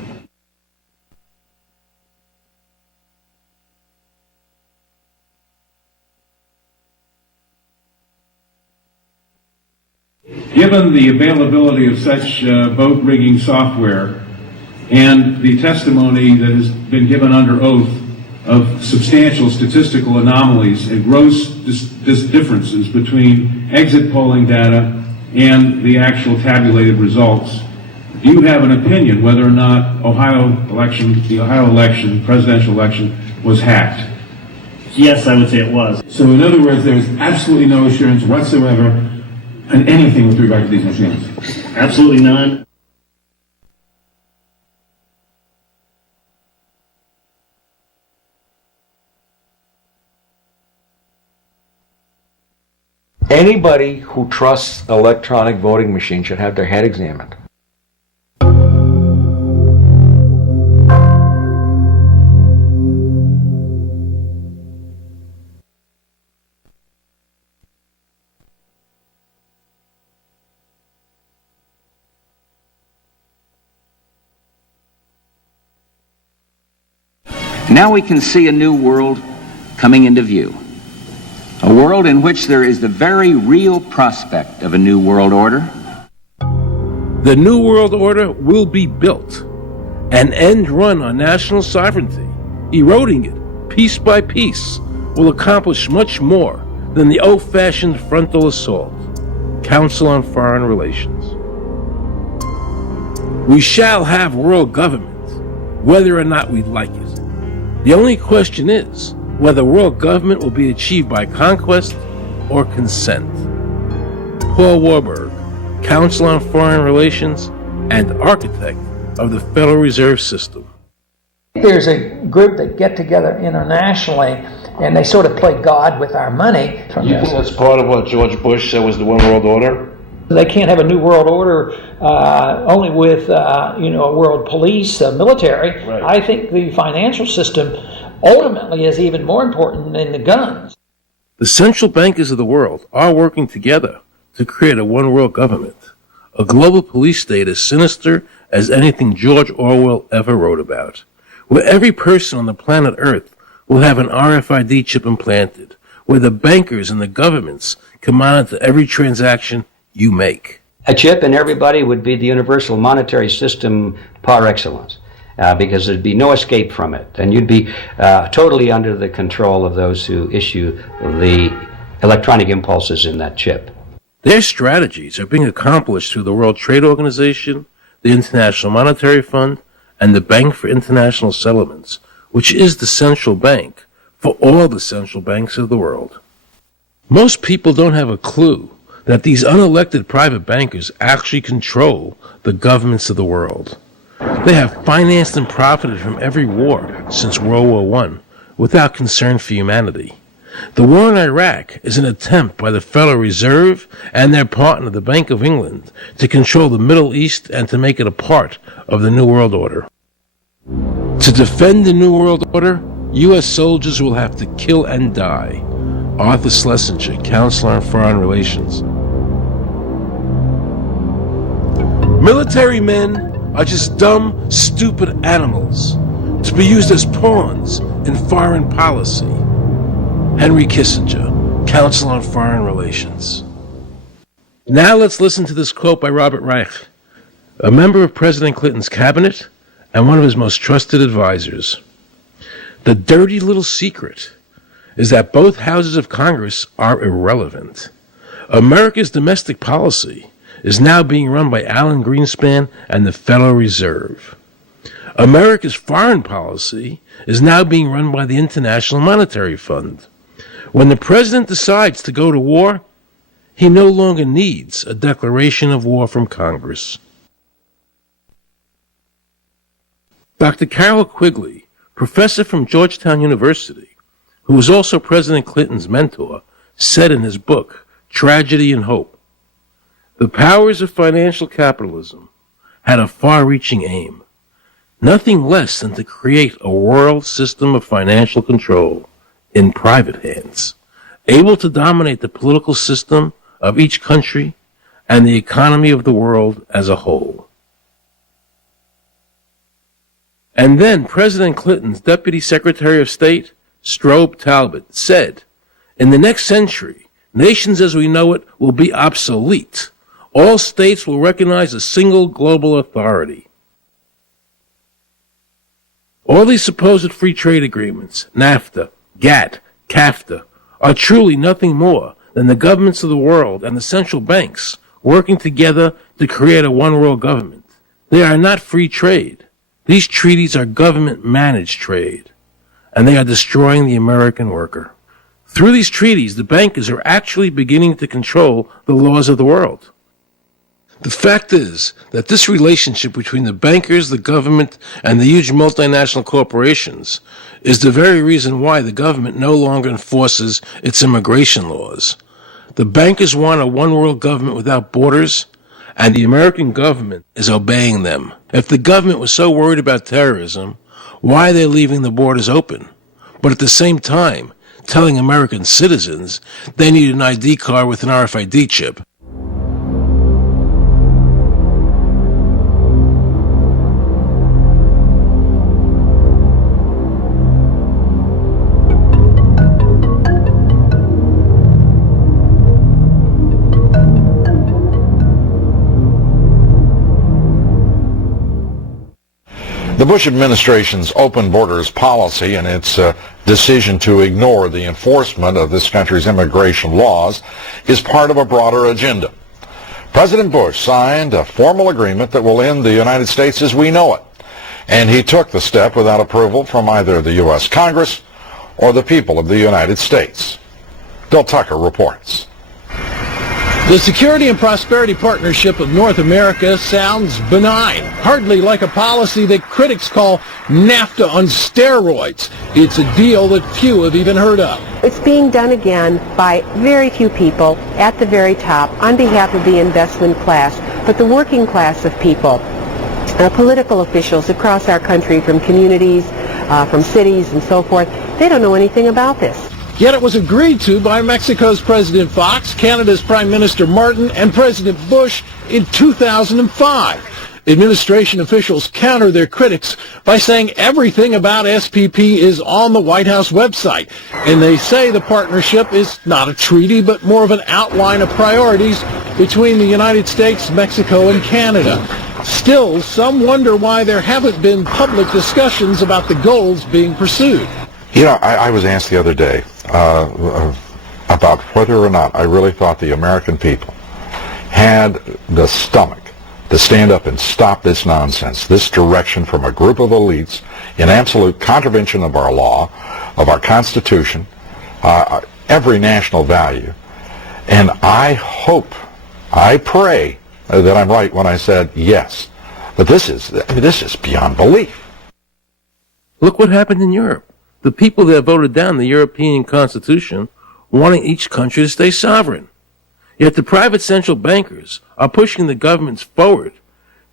Given the availability of such vote rigging software and the testimony that has been given under oath of substantial statistical anomalies and gross differences between exit polling data and the actual tabulated results, do you have an opinion whether or not the Ohio election, presidential election, was hacked? Yes, I would say it was. So in other words, there's absolutely no assurance whatsoever on anything with regard to these machines? Absolutely none. Anybody who trusts an electronic voting machine should have their head examined. Now we can see a new world coming into view. A world in which there is the very real prospect of a new world order. The New World Order will be built, an end run on national sovereignty, eroding it piece by piece, will accomplish much more than the old-fashioned frontal assault. Council on Foreign Relations. We shall have world government, whether or not we like it. The only question is whether world government will be achieved by conquest or consent. Paul Warburg, Council on Foreign Relations and architect of the Federal Reserve System. There's a group that get together internationally and they sort of play God with our money. You think that's part of what George Bush said was the one world order? They can't have a new world order only with a world police, military. Right. I think the financial system ultimately is even more important than the guns. The central bankers of the world are working together to create a one world government, a global police state as sinister as anything George Orwell ever wrote about, where every person on the planet Earth will have an RFID chip implanted, where the bankers and the governments can monitor every transaction you make. A chip in everybody would be the universal monetary system par excellence, because there'd be no escape from it, and you'd be totally under the control of those who issue the electronic impulses in that chip. Their strategies are being accomplished through the World Trade Organization, the International Monetary Fund, and the Bank for International Settlements, which is the central bank for all the central banks of the world. Most people don't have a clue that these unelected private bankers actually control the governments of the world. They have financed and profited from every war since World War I without concern for humanity. The war in Iraq is an attempt by the Federal Reserve and their partner, the Bank of England, to control the Middle East and to make it a part of the New World Order. To defend the New World Order, U.S. soldiers will have to kill and die. Arthur Schlesinger, Counselor on Foreign Relations. Military men are just dumb, stupid animals to be used as pawns in foreign policy. Henry Kissinger, Council on Foreign Relations. Now let's listen to this quote by Robert Reich, a member of President Clinton's cabinet and one of his most trusted advisors. The dirty little secret is that both houses of Congress are irrelevant. America's domestic policy is now being run by Alan Greenspan and the Federal Reserve. America's foreign policy is now being run by the International Monetary Fund. When the president decides to go to war, he no longer needs a declaration of war from Congress. Dr. Carol Quigley, professor from Georgetown University, who was also President Clinton's mentor, said in his book, Tragedy and Hope, the powers of financial capitalism had a far-reaching aim, nothing less than to create a world system of financial control in private hands, able to dominate the political system of each country and the economy of the world as a whole. And then President Clinton's Deputy Secretary of State, Strobe Talbot, said, in the next century, nations as we know it will be obsolete. All states will recognize a single global authority. All these supposed free trade agreements, NAFTA, GATT, CAFTA, are truly nothing more than the governments of the world and the central banks working together to create a one-world government. They are not free trade. These treaties are government-managed trade, and they are destroying the American worker. Through these treaties, the bankers are actually beginning to control the laws of the world. The fact is that this relationship between the bankers, the government, and the huge multinational corporations is the very reason why the government no longer enforces its immigration laws. The bankers want a one-world government without borders, and the American government is obeying them. If the government was so worried about terrorism, why are they leaving the borders open? But at the same time, telling American citizens they need an ID card with an RFID chip. Bush administration's open borders policy and its decision to ignore the enforcement of this country's immigration laws is part of a broader agenda. President Bush signed a formal agreement that will end the United States as we know it, and he took the step without approval from either the U.S. Congress or the people of the United States. Bill Tucker reports. The Security and Prosperity Partnership of North America sounds benign, hardly like a policy that critics call NAFTA on steroids. It's a deal that few have even heard of. It's being done again by very few people at the very top on behalf of the investment class, but the working class of people, political officials across our country, from communities, from cities and so forth, they don't know anything about this. Yet it was agreed to by Mexico's President Fox, Canada's Prime Minister Martin, and President Bush in 2005. Administration officials counter their critics by saying everything about SPP is on the White House website. And they say the partnership is not a treaty, but more of an outline of priorities between the United States, Mexico, and Canada. Still, some wonder why there haven't been public discussions about the goals being pursued. You know, I was asked the other day about whether or not I really thought the American people had the stomach to stand up and stop this nonsense, this direction from a group of elites in absolute contravention of our law, of our Constitution, every national value. And I hope, I pray that I'm right when I said yes. But this is beyond belief. Look what happened in Europe. The people that voted down the European Constitution wanting each country to stay sovereign. Yet the private central bankers are pushing the governments forward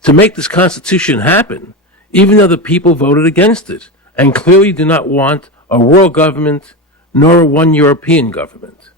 to make this Constitution happen, even though the people voted against it and clearly do not want a world government nor one European government.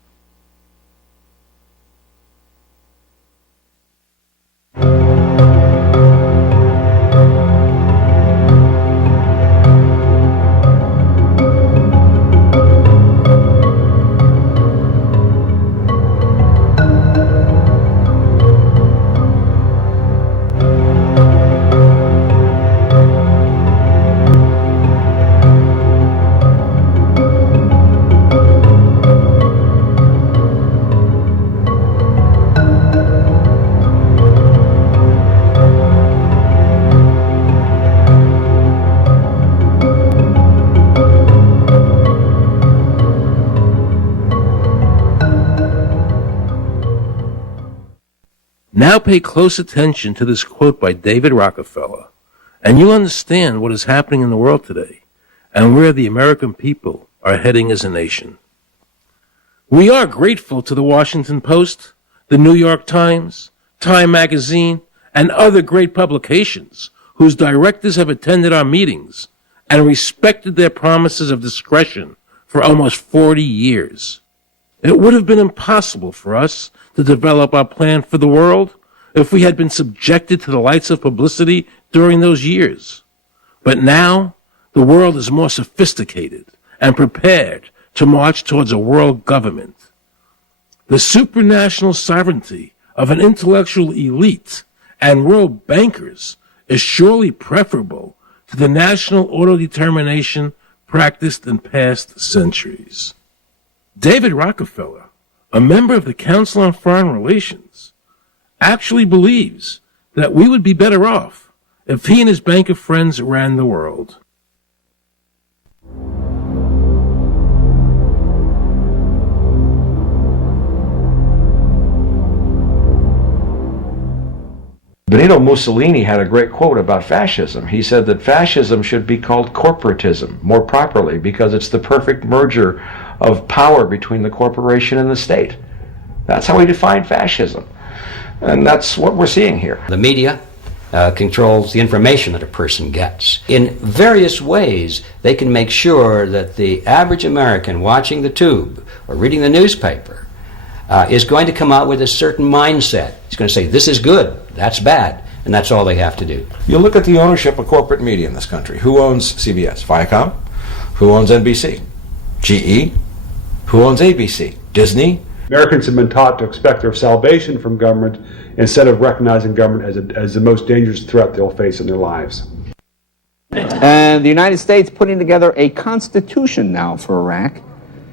Now pay close attention to this quote by David Rockefeller, and you'll understand what is happening in the world today and where the American people are heading as a nation. We are grateful to the Washington Post, the New York Times, Time Magazine, and other great publications whose directors have attended our meetings and respected their promises of discretion for almost 40 years. It would have been impossible for us to develop our plan for the world if we had been subjected to the lights of publicity during those years. But now, the world is more sophisticated and prepared to march towards a world government. The supranational sovereignty of an intellectual elite and world bankers is surely preferable to the national autodetermination practiced in past centuries. David Rockefeller, a member of the Council on Foreign Relations, actually believes that we would be better off if he and his bank of friends ran the world. Benito Mussolini had a great quote about fascism. He said that fascism should be called corporatism more properly because it's the perfect merger of power between the corporation and the state. That's how he defined fascism. And that's what we're seeing here. The media controls the information that a person gets. In various ways, they can make sure that the average American watching the tube or reading the newspaper is going to come out with a certain mindset. He's going to say, this is good, that's bad, and that's all they have to do. You look at the ownership of corporate media in this country. Who owns CBS? Viacom? Who owns NBC? GE? Who owns ABC? Disney? Americans have been taught to expect their salvation from government instead of recognizing government as the most dangerous threat they'll face in their lives. And the United States putting together a constitution now for Iraq.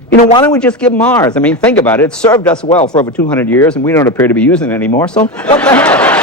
You know, why don't we just give them ours? I mean, think about it. It served us well for over 200 years, and we don't appear to be using it anymore, so what the hell?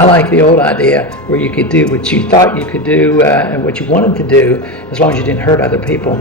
I like the old idea where you could do what you thought you could do and what you wanted to do as long as you didn't hurt other people.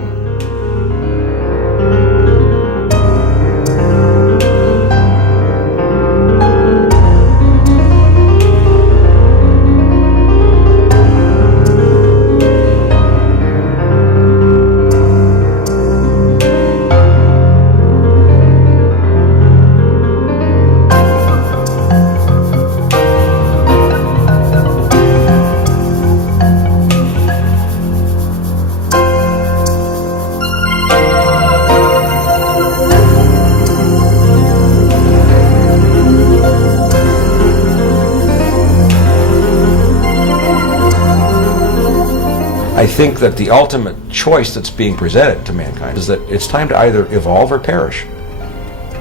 I think that the ultimate choice that's being presented to mankind is that it's time to either evolve or perish.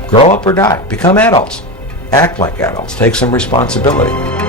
Grow up or die. Become adults. Act like adults. Take some responsibility.